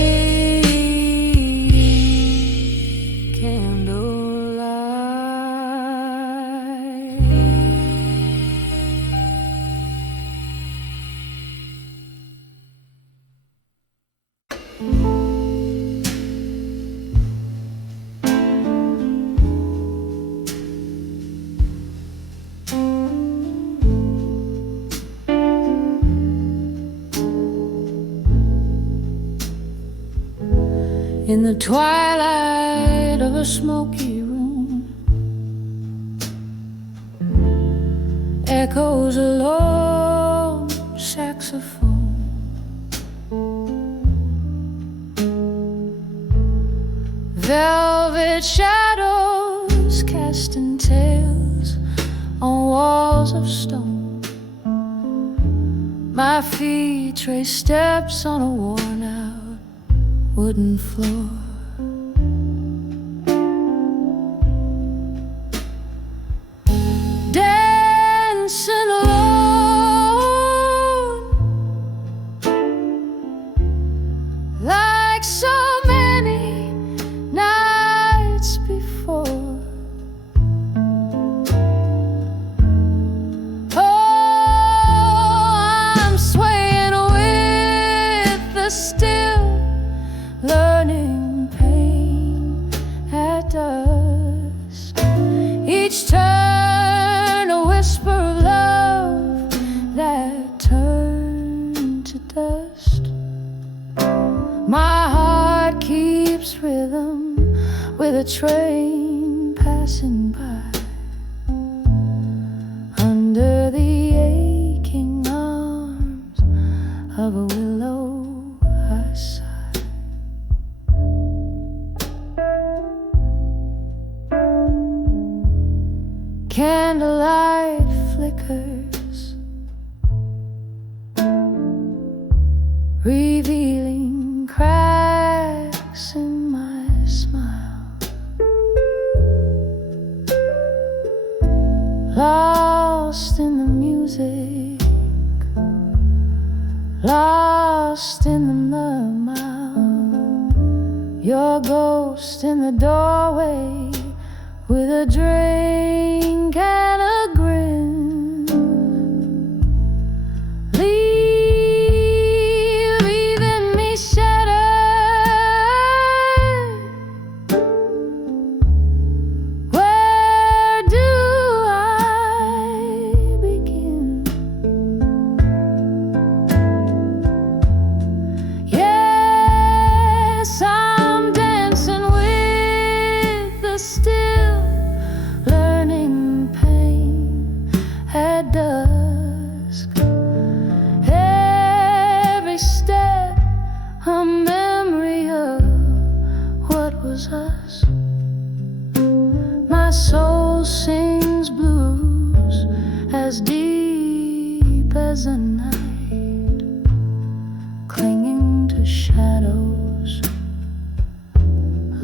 In the twilight of a smoky room, echoes a lone saxophone. Velvet shadows casting tales on walls of stone. My feet trace steps on a worn out wooden floor. Dancing alone, like so many nights before. Oh, I'm swaying with the still learning pain at dusk. Each turn a whisper of love that turned to dust. My heart keeps rhythm with a train passing by. Under the aching arms of a willow I sigh. Candlelight flickers, revealing cracks in my smile. Lost in the music, lost in the murmur. Your ghost in the doorway with a drink and a grin. Leaving me shattered. Where do I begin? Yes, I'm dancing with the still learning pain at dusk. Every step a memory of what was us. My soul sings blues as deep as a night, clinging to shadows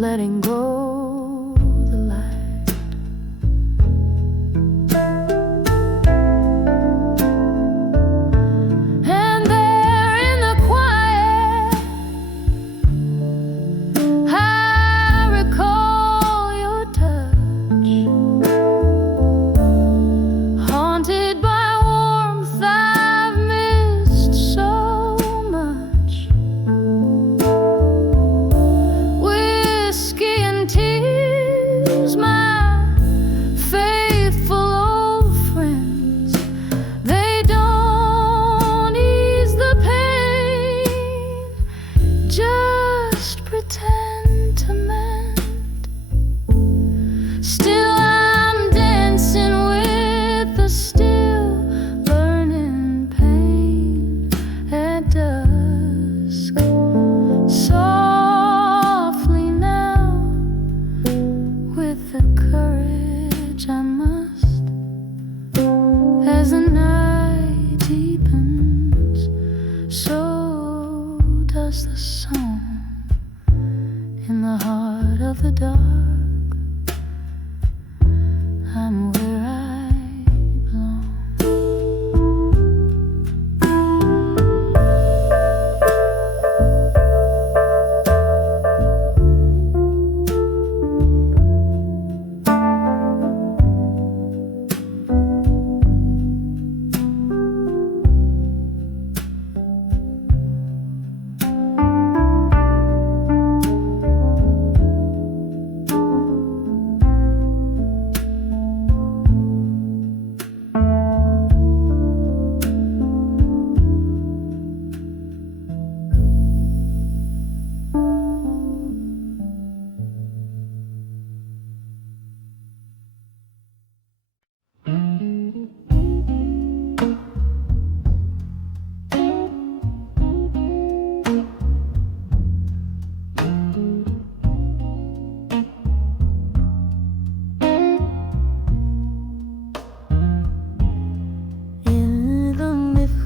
letting go the light. And there in the quiet, I recall your touch, haunted by warmth I've missed so much. Whiskey and tears, my faithful old friends, they don't ease the pain, just pretend to mend. Still I'm dancing with the still burning pain at dusk. Softly now, with the courage I must, as the night deepens, so does the song in the heart of the dark. I'm where I belong. In the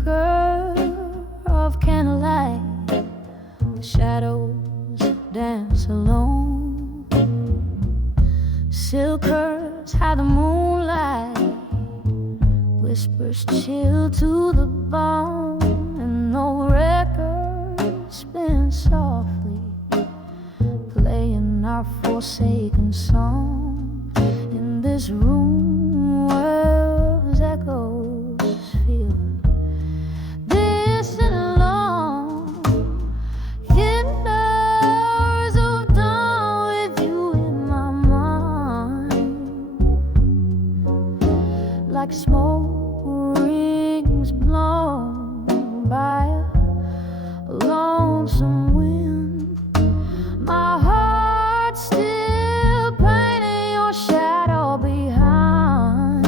flicker of candlelight, the shadows dance alone. Silk curves hide the moonlight, whispers chill to the bone, and no record spins softly, playing our forsaken song. In this room where echoes feel distant and long, hidden hours of dawn with you in my mind, like smoke rings blown by a lonesome wind. My heart still painting your shadow behind,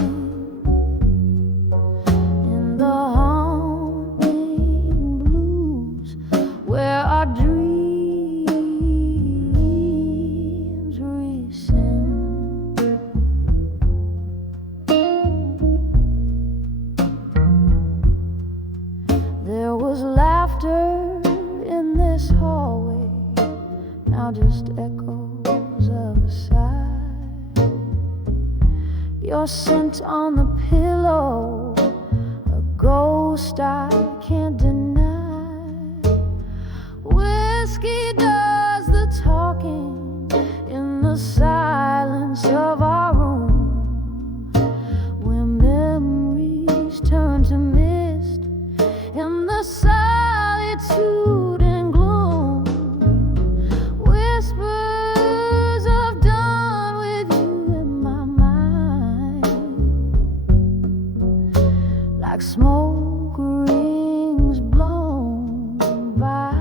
in the haunting blues where our dreams rescind. There was laughter in this hallway, now just echoes of a sigh. Your scent on the pillow, a ghost I can't deny. Whiskey does the talking in the silence of our room, where memories turn to mist in the solitude and gloom. Whispers of dawn with you in my mind, like smoke rings blown by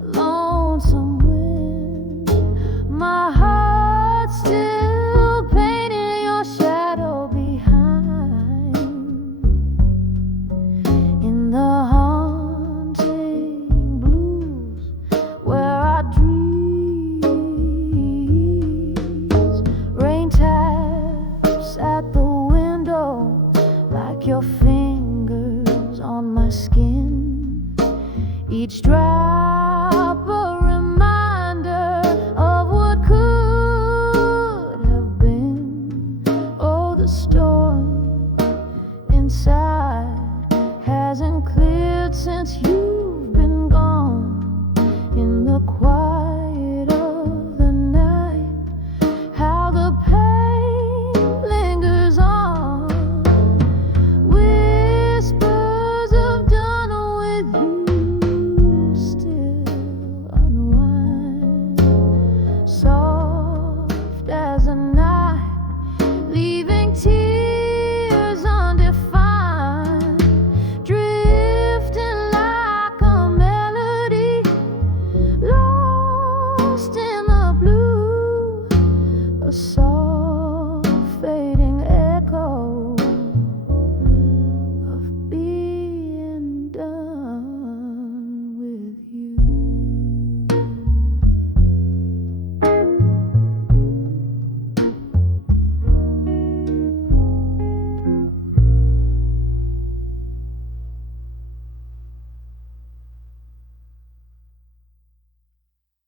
a lonesome wind. My heart still painting your shadow behind, in the haunting blues where our dreams. Rain taps at the window like your fingers on my skin. Each drop